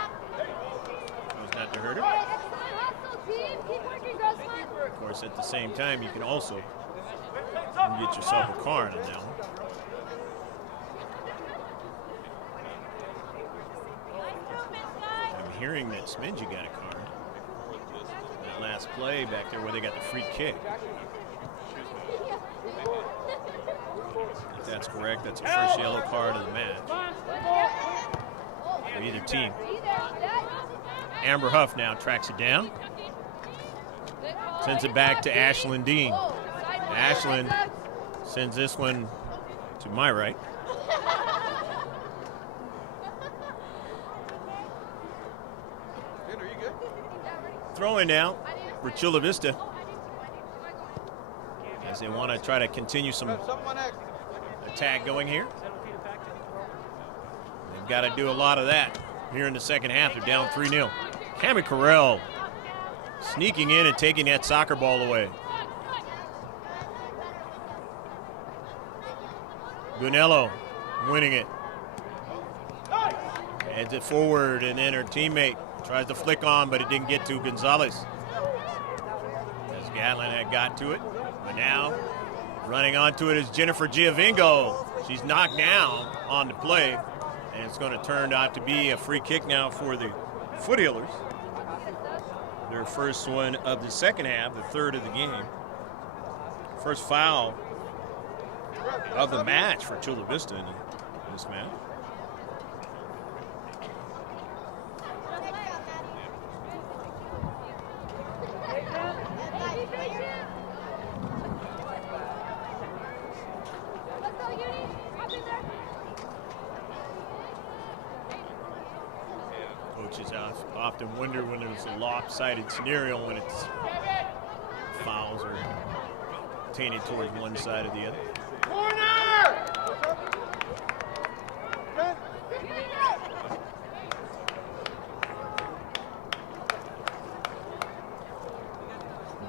Was not to hurt her. Of course, at the same time, you can also get yourself a card on that one. I'm hearing that Smidge got a card. That last play back there where they got the free kick. If that's correct, that's the first yellow card of the match for either team. Amber Huff now tracks it down. Sends it back to Ashland Dean. Ashland sends this one to my right. Throwing now for Chula Vista as they want to try to continue some attack going here. They've got to do a lot of that here in the second half. They're down 3-0. Cami Carell sneaking in and taking that soccer ball away. Gunello winning it. Heads it forward, and then her teammate tries to flick on, but it didn't get to Gonzalez. As Gatlin had got to it, but now running onto it is Jennifer Giovinco. She's knocked down on the play, and it's going to turn out to be a free kick now for the Foothillers. Their first one of the second half, the third of the game. First foul of the match for Chula Vista in this match. Coaches often wonder when there's a lopsided scenario when it's fouls are tainted towards one side or the other.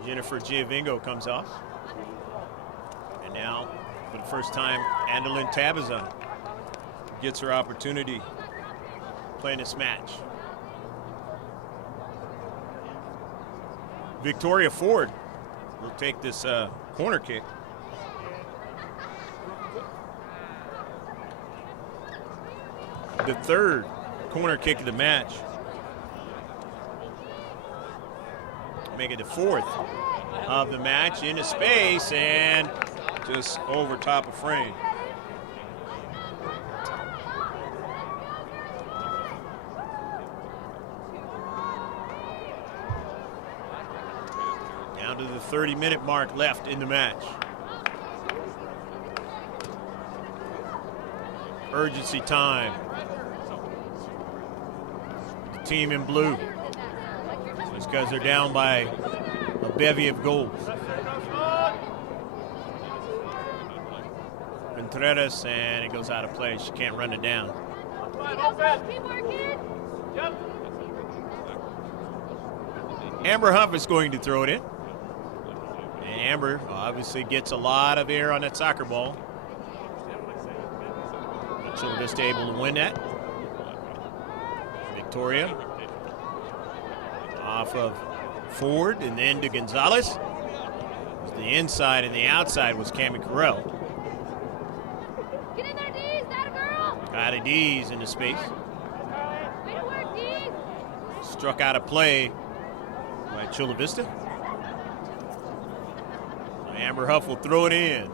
Jennifer Giovingo comes off. And now, for the first time, Andalyn Tabazon gets her opportunity playing this match. Victoria Ford will take this corner kick. The third corner kick of the match. Make it the fourth of the match into space and just over top of frame. Down to the 30-minute mark left in the match. Urgency time. The team in blue. It's because they're down by a bevy of goals. Contreras, and it goes out of play. She can't run it down. Amber Huff is going to throw it in. And Amber obviously gets a lot of air on that soccer ball. But Chula Vista able to win that. Victoria off of Ford and then to Gonzalez. The inside and the outside was Cammie Carell. Get in there, Dees. That a girl. Got a Dees into space. Way to work, Dees. Struck out of play by Chula Vista. Amber Huff will throw it in.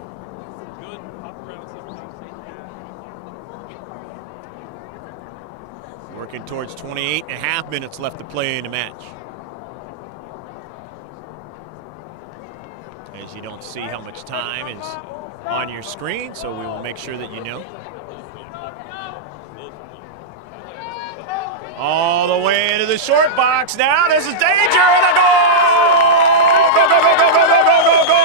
Working towards 28.5 minutes left to play in the match. As you don't see how much time is on your screen, so we will make sure that you know. All the way into the short box now. This is danger and a goal! Go, go, go, go, go, go, go, go, go!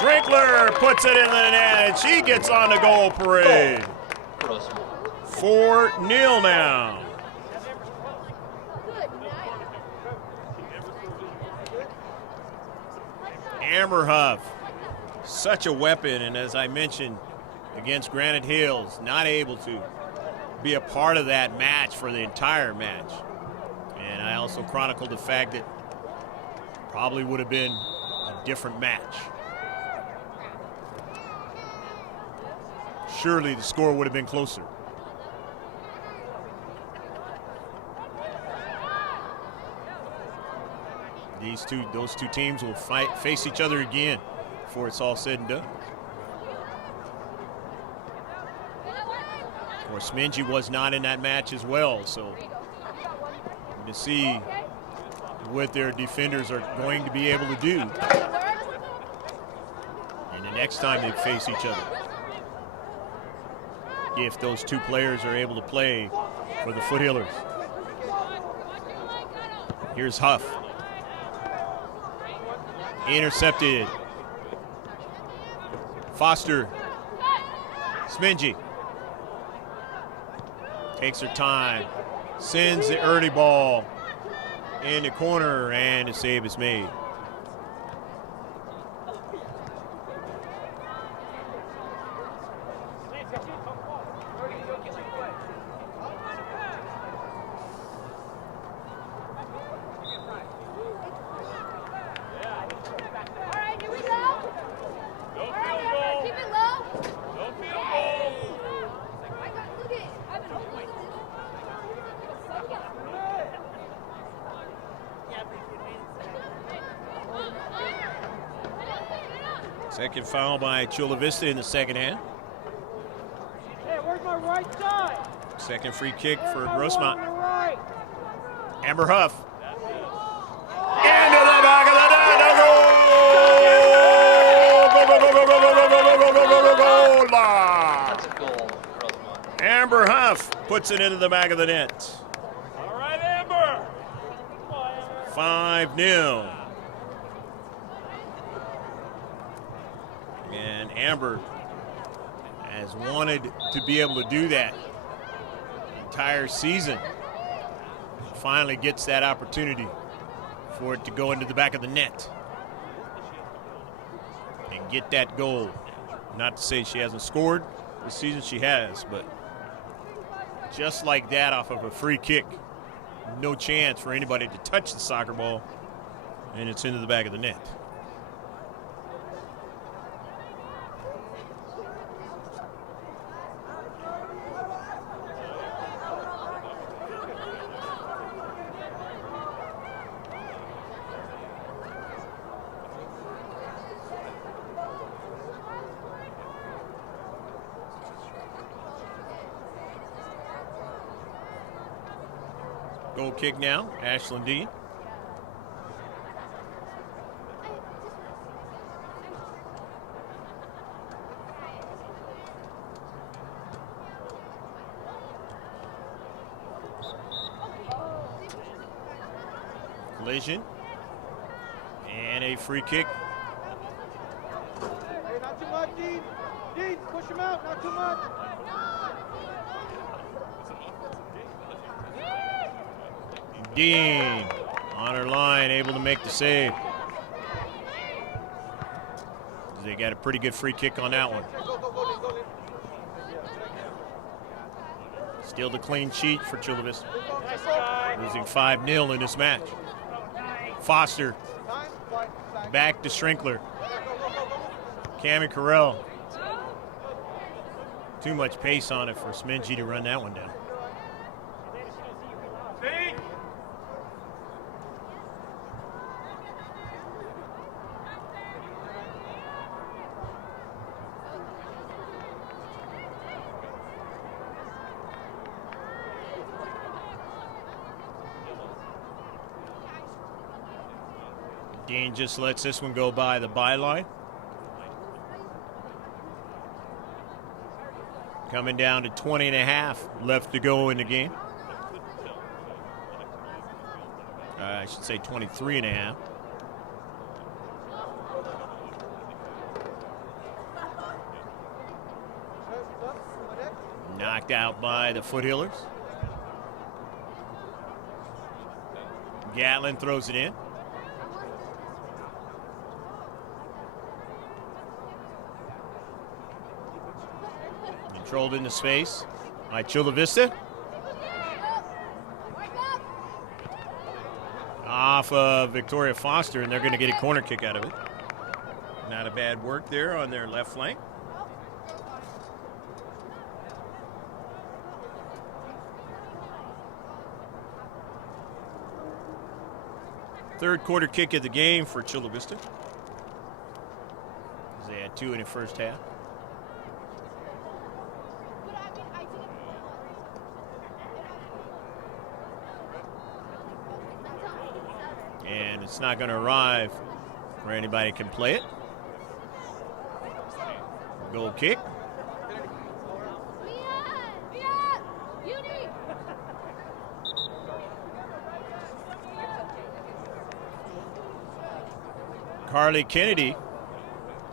Schrinkler puts it in the net, and she gets on the goal parade. 4-0 now. Amber Huff, such a weapon, and as I mentioned, against Granite Hills, not able to be a part of that match for the entire match. And I also chronicled the fact that probably would have been a different match. Surely the score would have been closer. Those two teams will face each other again before it's all said and done. Of course, Minji was not in that match as well, so to see what their defenders are going to be able to do and the next time they face each other, if those two players are able to play for the Foothillers. Here's Huff. Intercepted. Foster. Smingy. Takes her time. Sends the early ball in the corner, and the save is made. Second foul by Chula Vista in the second half. Hey, where's my right side? Second free kick for Grossmont. Right. Amber Huff. Into the back of the net. A goal! That's a goal, Grossmont. Amber Huff puts it into the back of the net. 5-0. And Amber has wanted to be able to do that the entire season. Finally gets that opportunity for it to go into the back of the net and get that goal. Not to say she hasn't scored this season, she has, but just like that off of a free kick, no chance for anybody to touch the soccer ball, and it's into the back of the net. Goal kick now, Ashlyn Dean. Collision. And a free kick. Hey, not too much, Dean. Dean, push him out, not too much. Dean on her line, able to make the save. They got a pretty good free kick on that one. Still the clean sheet for Chula Vista. Losing 5-0 in this match. Foster back to Schrinkler. Cami Carell. Too much pace on it for Smingy to run that one down. Dean just lets this one go by the byline. Coming down to 20 and a half left to go in the game. I should say 23 and a half. Knocked out by the Foothillers. Gatlin throws it in. Controlled into space by Chula Vista. Off of Victoria Foster, and they're going to get a corner kick out of it. Not a bad work there on their left flank. Third quarter kick of the game for Chula Vista. They had 2 in the first half. And it's not going to arrive where anybody can play it. Goal kick. Carly Kennedy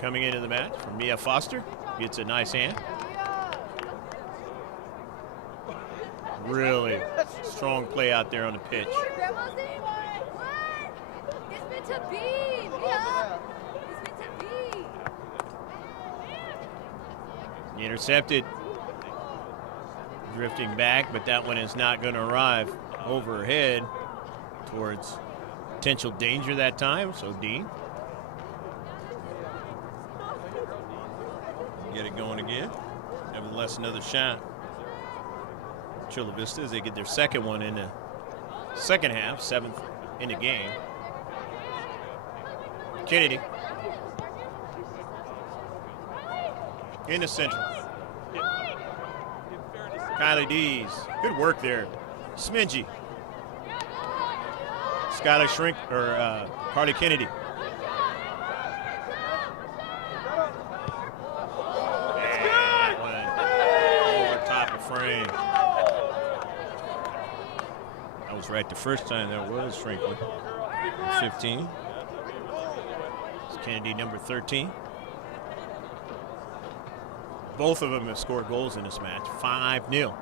coming into the match from Mia Foster. Gets a nice hand. Really strong play out there on the pitch. Intercepted. Drifting back, but that one is not going to arrive over her head towards potential danger that time. So Dean. Get it going again. Nevertheless, another shot. Chula Vista as they get their second one in the second half, 7th in the game. Kennedy. In the center. Kylie Dees. Good work there. Smingy. Skylar Shrink, or Carly Kennedy. That one over top of frame. That was right the first time there was Shrinkler. 15. It's Kennedy, number 13. Both of them have scored goals in this match, 5-0.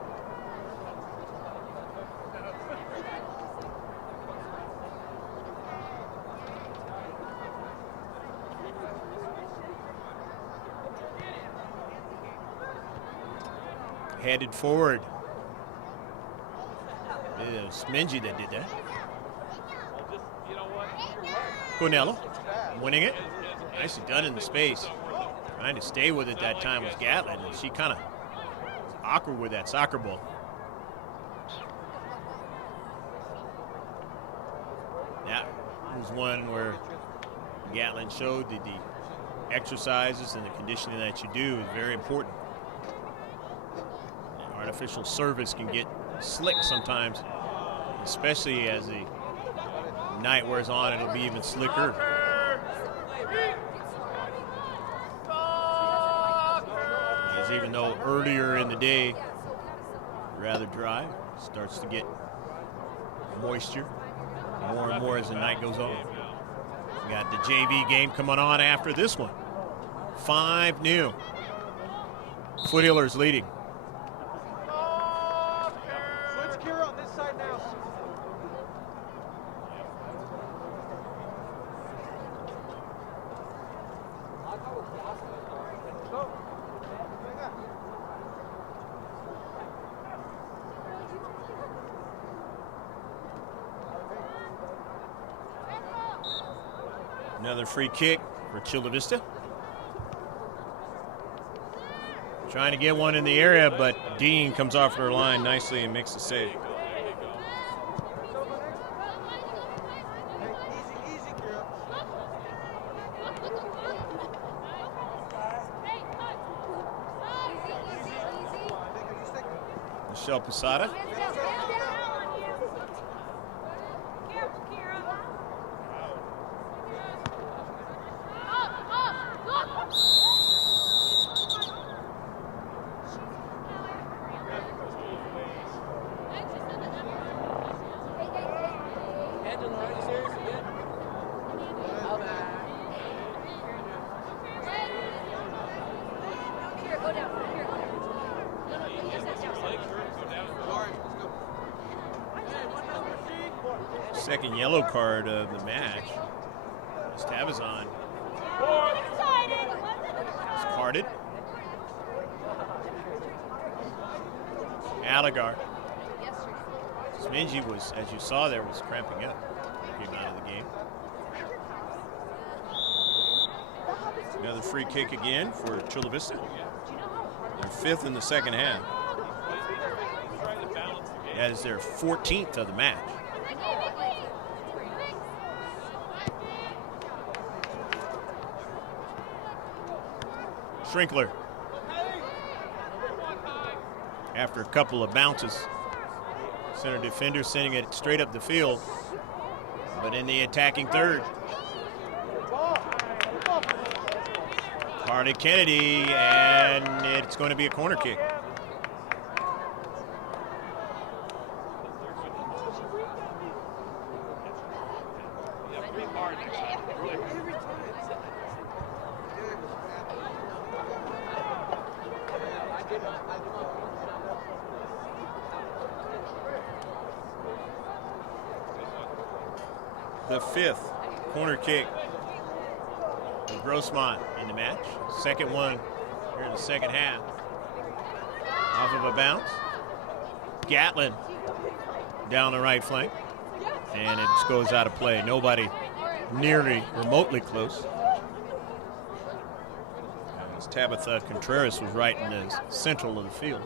Headed forward. It was Minji that did that. Cornello winning it. Nicely done in the space. Trying to stay with it that time was Gatlin, and she kind of awkward with that soccer ball. That was one where Gatlin showed that the exercises and the conditioning that you do is very important. Artificial service can get slick sometimes, especially as the night wears on, it'll be even slicker. As even though earlier in the day, rather dry, starts to get moisture more and more as the night goes on. We got the JV game coming on after this one. 5-0. Foothillers leading. Another free kick for Chula Vista. Trying to get one in the area, but Dean comes off her line nicely and makes the save. Michelle Posada. Second yellow card of the match. Tabazon is carded. Allegar. Smingy was, as you saw there, was cramping up. Came out of the game. Another free kick again for Chula Vista. They're fifth in the second half. That is their 14th of the match. Schrinkler. After a couple of bounces, center defender sending it straight up the field, but in the attacking third. Carly Kennedy, and it's going to be a corner kick. The fifth corner kick of Grossmont in the match. Second one here in the second half. Off of a bounce. Gatlin down the right flank. And it just goes out of play. Nobody nearly remotely close. As Tabitha Contreras was right in the central of the field.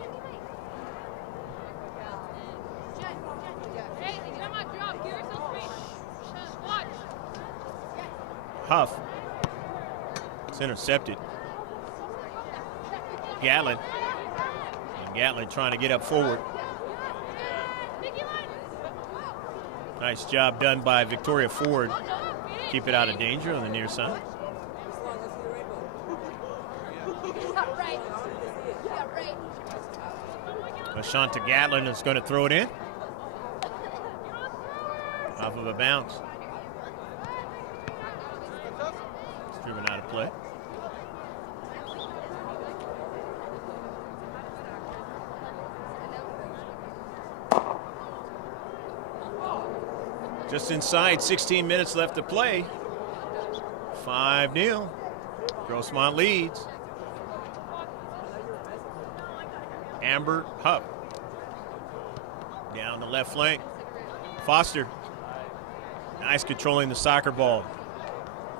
Huff. It's intercepted. Gatlin. And Gatlin trying to get up forward. Nice job done by Victoria Ford. Keep it out of danger on the near side. Ashanta Gatlin is going to throw it in. Off of a bounce. Driven out of play. Just inside 16 minutes left to play. 5-0. Grossmont leads. Amber Huff. Down the left flank. Foster. Nice controlling the soccer ball.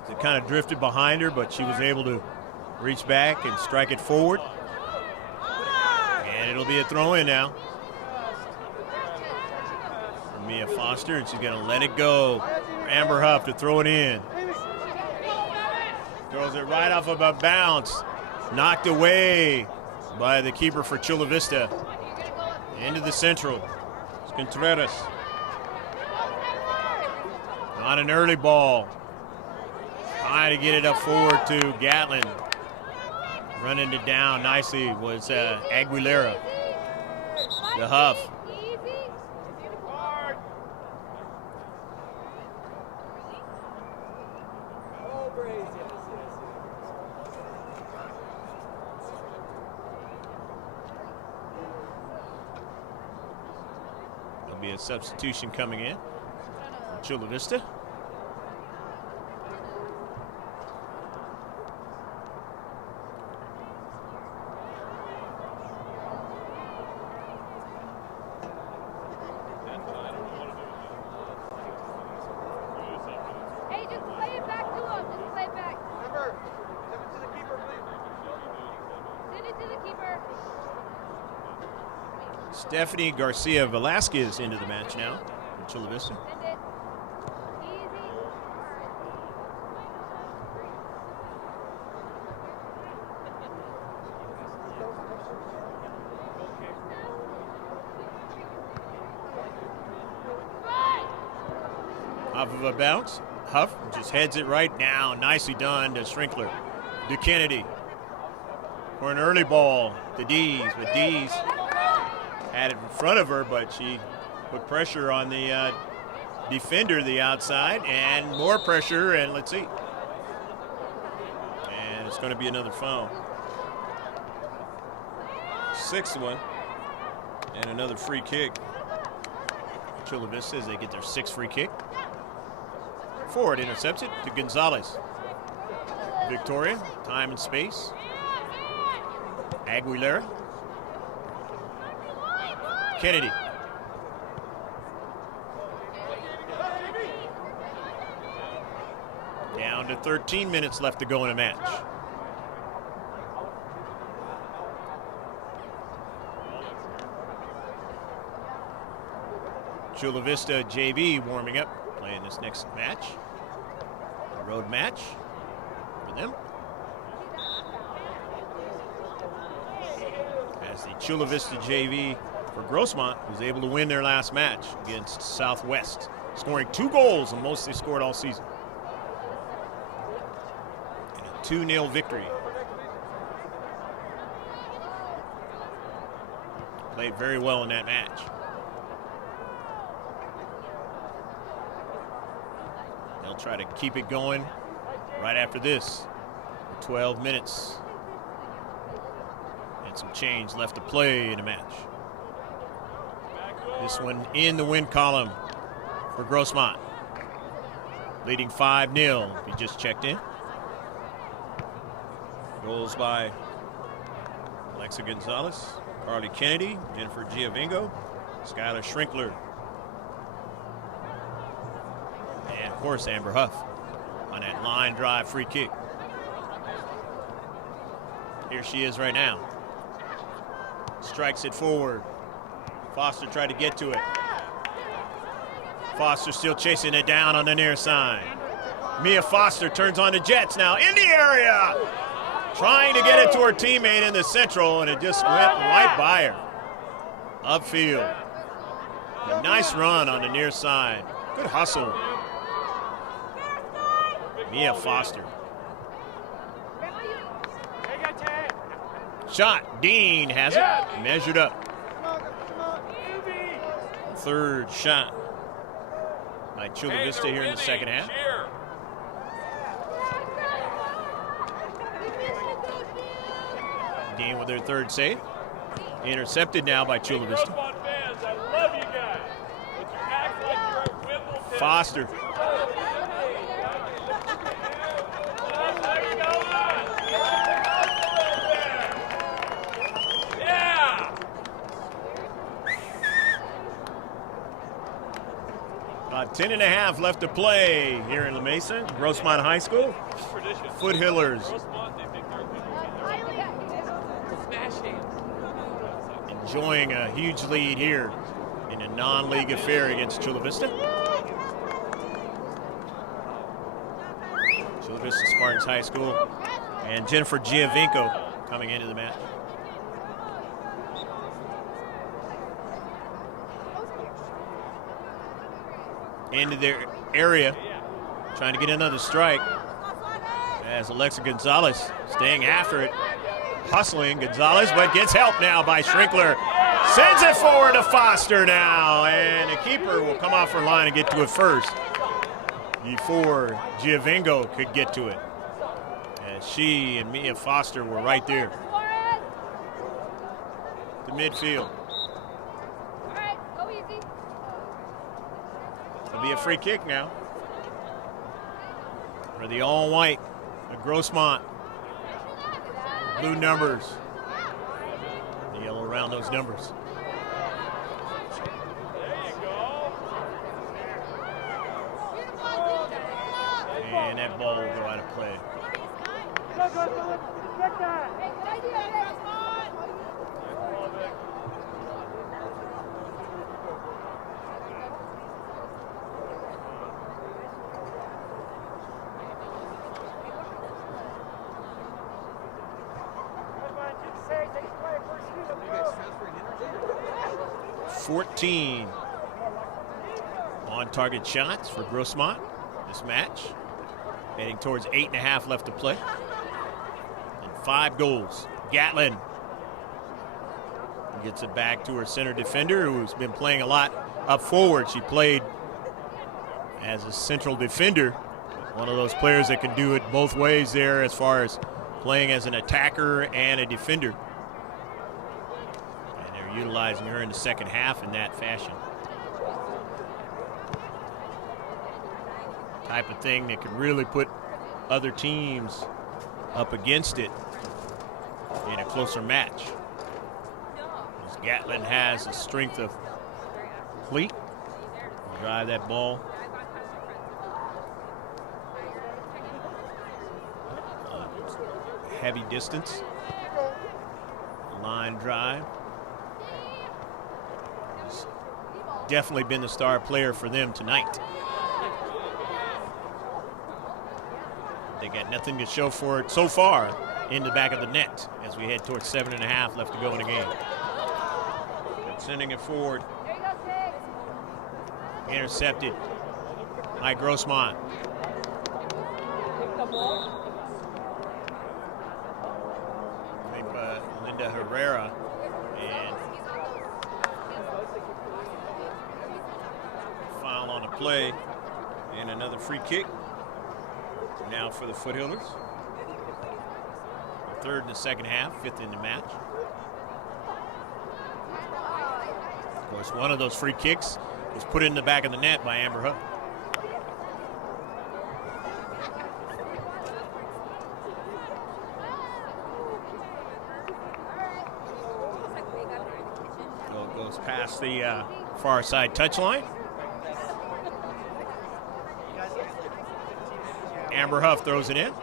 It kind of drifted behind her, but she was able to reach back and strike it forward. And it'll be a throw-in now. Mia Foster, and she's going to let it go for Amber Huff to throw it in. Throws it right off of a bounce. Knocked away by the keeper for Chula Vista. Into the central. It's Contreras. On an early ball. Trying to get it up forward to Gatlin. Running it down nicely was Aguilera. The Huff. There'll be a substitution coming in. Chula Vista. Hey, just play it back to him. Just play it back. Remember, send it to the keeper, please. Send it to the keeper. Stephanie Garcia Velasquez into the match now for Chula Vista. Send it. Easy. Off of a bounce. Huff just heads it right down. Nicely done to Strinkler. To Kennedy. For an early ball to Dees. But Dees had it in front of her, but she put pressure on the defender, the outside, and more pressure, and let's see. And it's going to be another foul. Sixth one. And another free kick. Chula Vista as they get their sixth free kick. Forward intercepts it to Gonzalez. Victoria, time and space. Aguilera. Kennedy. Down to 13 minutes left to go in a match. Chula Vista JV warming up, playing this next match. A road match for them. As the Chula Vista JV for Grossmont was able to win their last match against Southwest, scoring 2 goals, the most they scored all season. And a 2-0 victory. Played very well in that match. They'll try to keep it going right after this. 12 minutes. And some change left to play in the match. This one in the win column for Grossmont. Leading 5-0. If you just checked in. Goals by Alexa Gonzalez, Carly Kennedy, Jennifer Giovingo, Skylar Schrinkler, and of course Amber Huff on that line drive free kick. Here she is right now. Strikes it forward. Foster tried to get to it. Foster still chasing it down on the near side. Mia Foster turns on the Jets now in the area. Trying to get it to her teammate in the central, and it just went right by her. Upfield. A nice run on the near side. Good hustle. Mia Foster. Shot. Dean has it. Measured up. Third shot by Chula Vista here in the second half. game with their third save. Intercepted now by Chula Vista. Grossmont fans, I love you guys. But you act like you're at Wimbledon. Foster. How you going? Yeah! About 10.5 left to play here in La Mesa, Grossmont High School. Tradition. Foothillers Grossmont, they think they're smash hands. enjoying a huge lead here in a non-league affair against Chula Vista. Chula Vista Spartans High School and Jennifer Giovinco coming into the match. Into their area, trying to get another strike as Alexa Gonzalez staying after it, hustling Gonzalez, but gets help now by Schrinkler. Sends it forward to Foster now, and the keeper will come off her line and get to it first before Giovinco could get to it. As she and Mia Foster were right there. To midfield. All right, go easy. It'll be a free kick now for the all-white of Grossmont. Blue numbers. The yellow around those numbers. And that ball will go out of play. Go, go, go. Get that. Hey, good idea, Grossmont. Grossmont didn't say take a play first shoot. Let's go. 14 on-target shots for Grossmont this match. Heading towards 8.5 left to play. And 5 goals. Gatlin gets it back to her center defender, who's been playing a lot up forward. She played as a central defender. One of those players that can do it both ways there as far as playing as an attacker and a defender. And they're utilizing her in the second half in that fashion. Type of thing that could really put other teams up against it in a closer match. As Gatlin has the strength of cleat, drive that ball. Heavy distance. Line drive. He's definitely been the star player for them tonight. They got nothing to show for it so far in the back of the net as we head towards 7.5 left to go in the game. But sending it forward. There you go, Six. Intercepted by Grossmont. I think Linda Herrera and foul on the play and another free kick. Now for the Foothillers. Third in the second half, 5th in the match. Of course, one of those free kicks was put in the back of the net by Amber Huff. So it goes past the far side touchline. Amber Huff throws it in.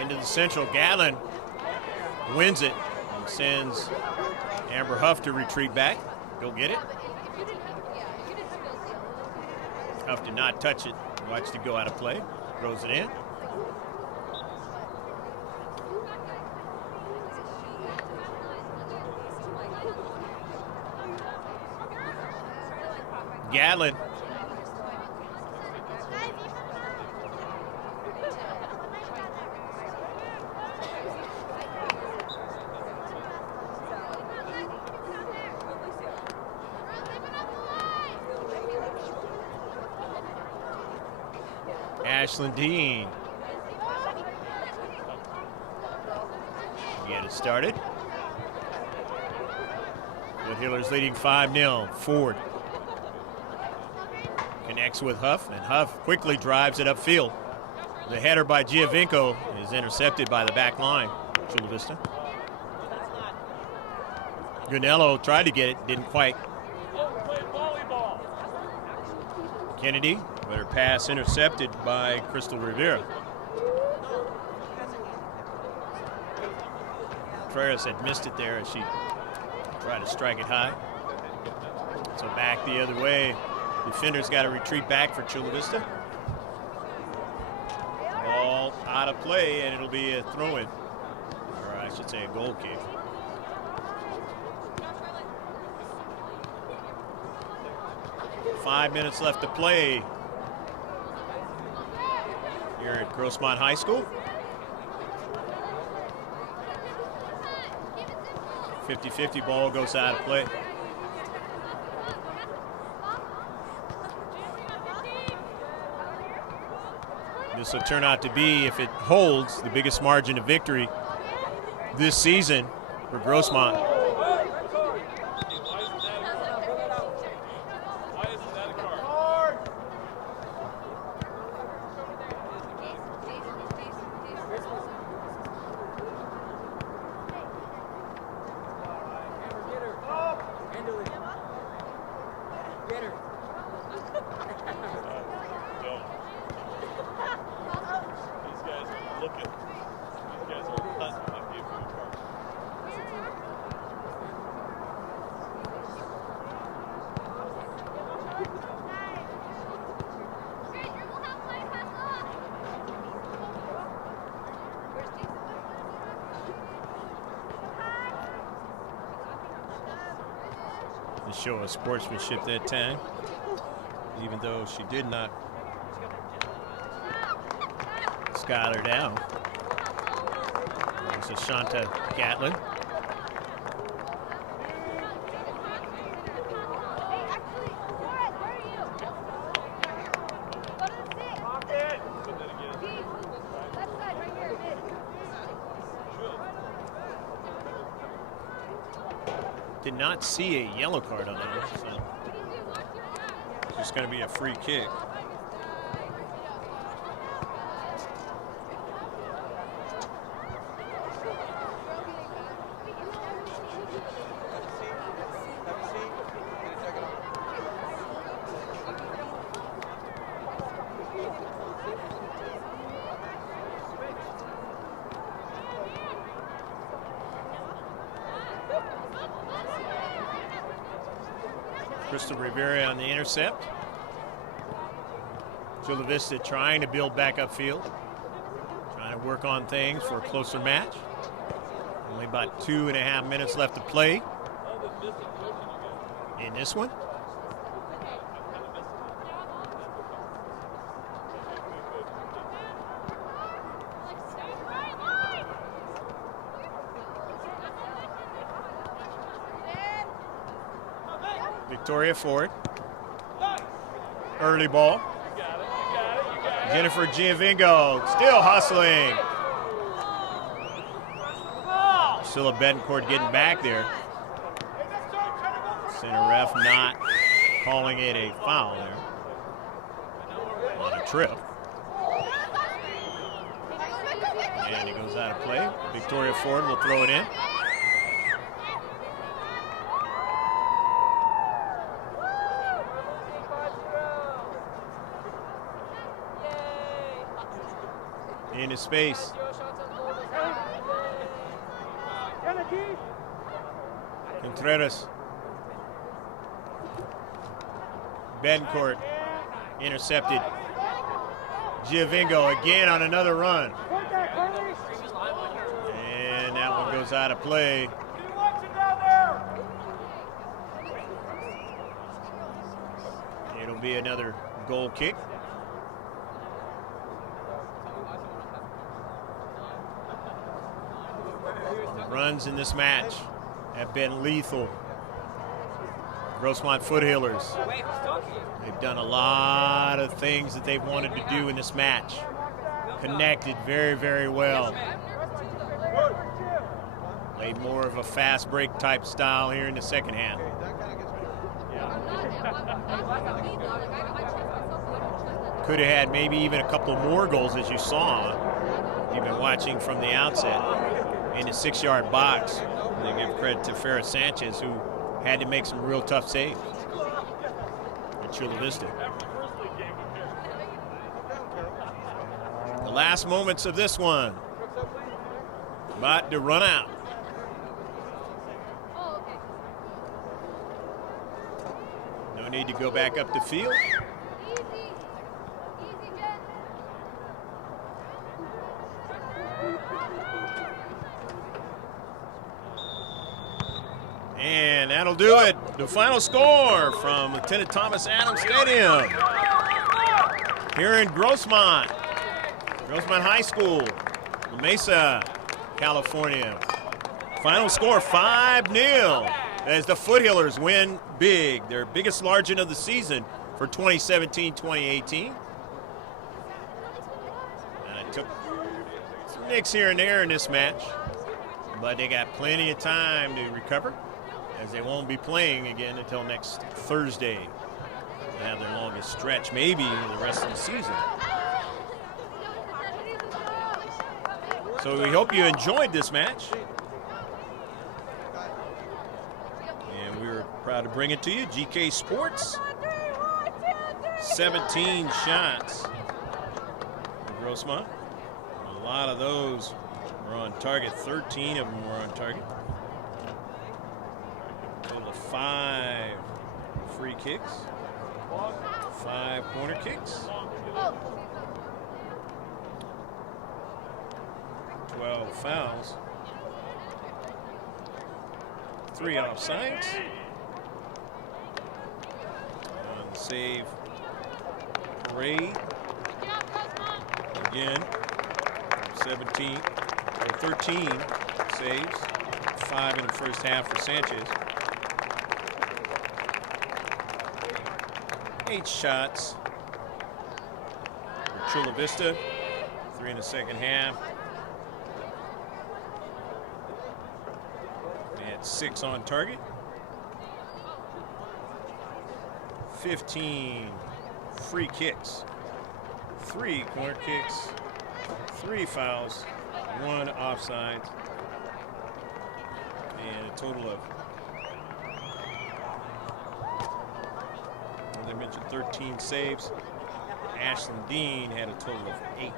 Into the central. Gatlin wins it and sends Amber Huff to retreat back. Go get it. Huff did not touch it. Watched it go out of play. Throws it in. Gatlin. Ashlyn Dean. Get it started. The Hillers leading 5-0. Ford connects with Huff, and Huff quickly drives it upfield. The header by Giovinco is intercepted by the back line. Chula Vista. Gunello tried to get it, didn't quite. Kennedy, but her pass intercepted by Crystal Rivera. Contreras had missed it there as she tried to strike it high. So back the other way. Defenders got to retreat back for Chula Vista. Ball out of play, and it'll be a throw-in, or I should say a goal kick. Five minutes left to play here at Grossmont High School. 50-50 ball goes out of play. This will turn out to be, if it holds, the biggest margin of victory this season for Grossmont. Show of sportsmanship that time, even though she did not skylar down. There's Ashanta Gatlin. Did not see a yellow card on that, so it's just going to be a free kick. Crystal Rivera on the intercept. Chula Vista trying to build back upfield, trying to work on things for a closer match. Only about 2.5 minutes left to play in this one. Victoria Ford. Early ball. Jennifer Giovinco still hustling. Priscilla Betancourt getting back there. Center ref not calling it a foul there on a trip. And it goes out of play. Victoria Ford will throw it in. Into space. Contreras. Betancourt intercepted. Giovinco again on another run. And that one goes out of play. It'll be another goal kick. Runs in this match have been lethal Grossmont Foothillers. They've done a lot of things that they've wanted to do in this match. Connected very, very well. Played more of a fast break type style here in the second half. Could have had maybe even a couple more goals, as you saw. You've been watching from the outset in the 6-yard box. And they give credit to Ferris Sanchez, who had to make some real tough saves at Chula Vista. The last moments of this one. About to run out. No need to go back up the field. And that'll do it. The final score from Lieutenant Thomas Adams Stadium here in Grossmont. Grossmont High School, La Mesa, California. Final score 5-0 as the Foothillers win big. Their biggest margin of the season for 2017-2018. And it took some nicks here and there in this match, but they got plenty of time to recover, as they won't be playing again until next Thursday. They have their longest stretch, maybe the rest of the season. So we hope you enjoyed this match. And we're proud to bring it to you. GK Sports. 17 shots for Grossmont. A lot of those were on target. 13 of them were on target. Total of 5 free kicks, 5 corner kicks, 12 fouls, 3 offsides, on the save parade. Again, 17 or 13 saves, 5 in the first half for Sanchez. 8 shots for Chula Vista, 3 in the second half. They had 6 on target. 15 free kicks, 3 corner kicks, 3 fouls, 1 offside, and a total of, as I mentioned, 13 saves. Ashlyn Dean had a total of 8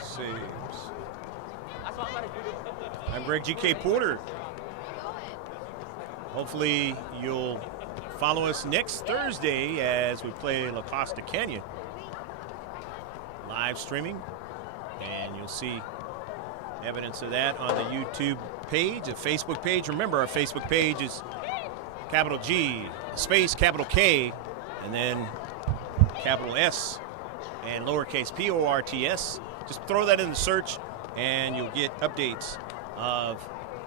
saves. I'm Greg G.K. Porter. Hopefully you'll follow us next Thursday as we play La Costa Canyon. Live streaming, and you'll see evidence of that on the YouTube page, the Facebook page. Remember, our Facebook page is capital G, space capital K, and then capital S and lowercase P-O-R-T-S. Just throw that in the search and you'll get updates of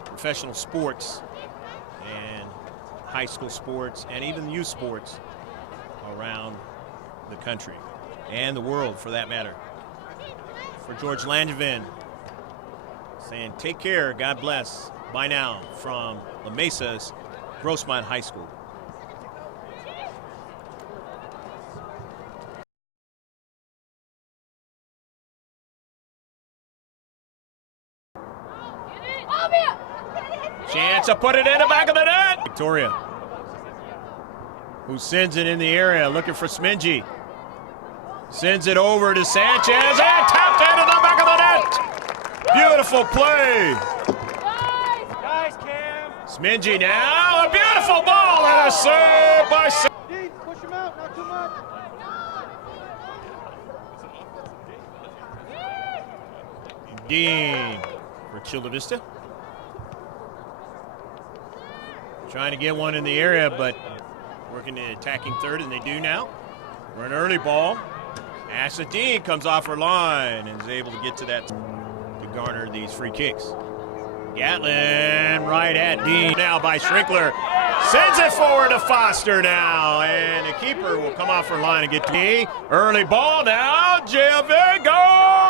professional sports and high school sports and even youth sports around the country and the world, for that matter. For George Langevin, saying take care, God bless, bye now, from La Mesa's Grossmont High School. Chance to put it in the back of the net. Victoria, who sends it in the area, looking for Smingy. Sends it over to Sanchez and tapped into the back of the net. Beautiful play. Nice, Cam. Smingy now, a beautiful ball and a save by Dean, push him out, not too much. Dean for Chula Vista. Trying to get one in the area, but working the attacking third, and they do now. We're an early ball. Ashley Dean comes off her line and is able to get to that to garner these free kicks. Gatlin right at Dean now by Schrinkler. Sends it forward to Foster now, and the keeper will come off her line and get to me. Early ball now, JV, go,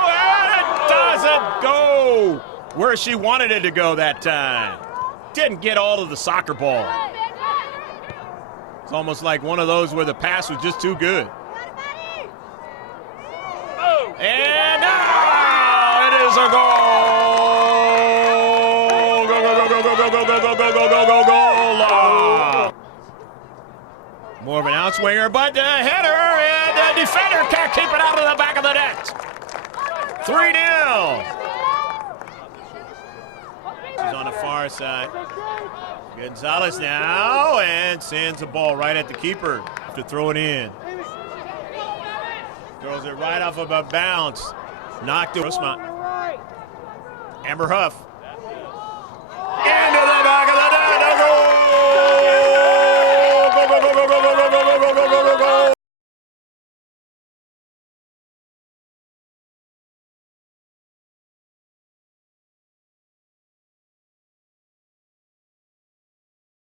and it doesn't go where she wanted it to go that time. Didn't get all of the soccer ball. It's almost like one of those where the pass was just too good. And now it is a goal! Go, go, go, go, go, go, go, go, go, go, go, go, go, More of an outswinger, but the header, and the defender can't keep it out of the back of the net. 3-0. He's on the far side. Gonzalez now, and sends the ball right at the keeper to throw it in. Throws it right off of a bounce. Knocked to Grossmont. Amber Huff. Into the back of the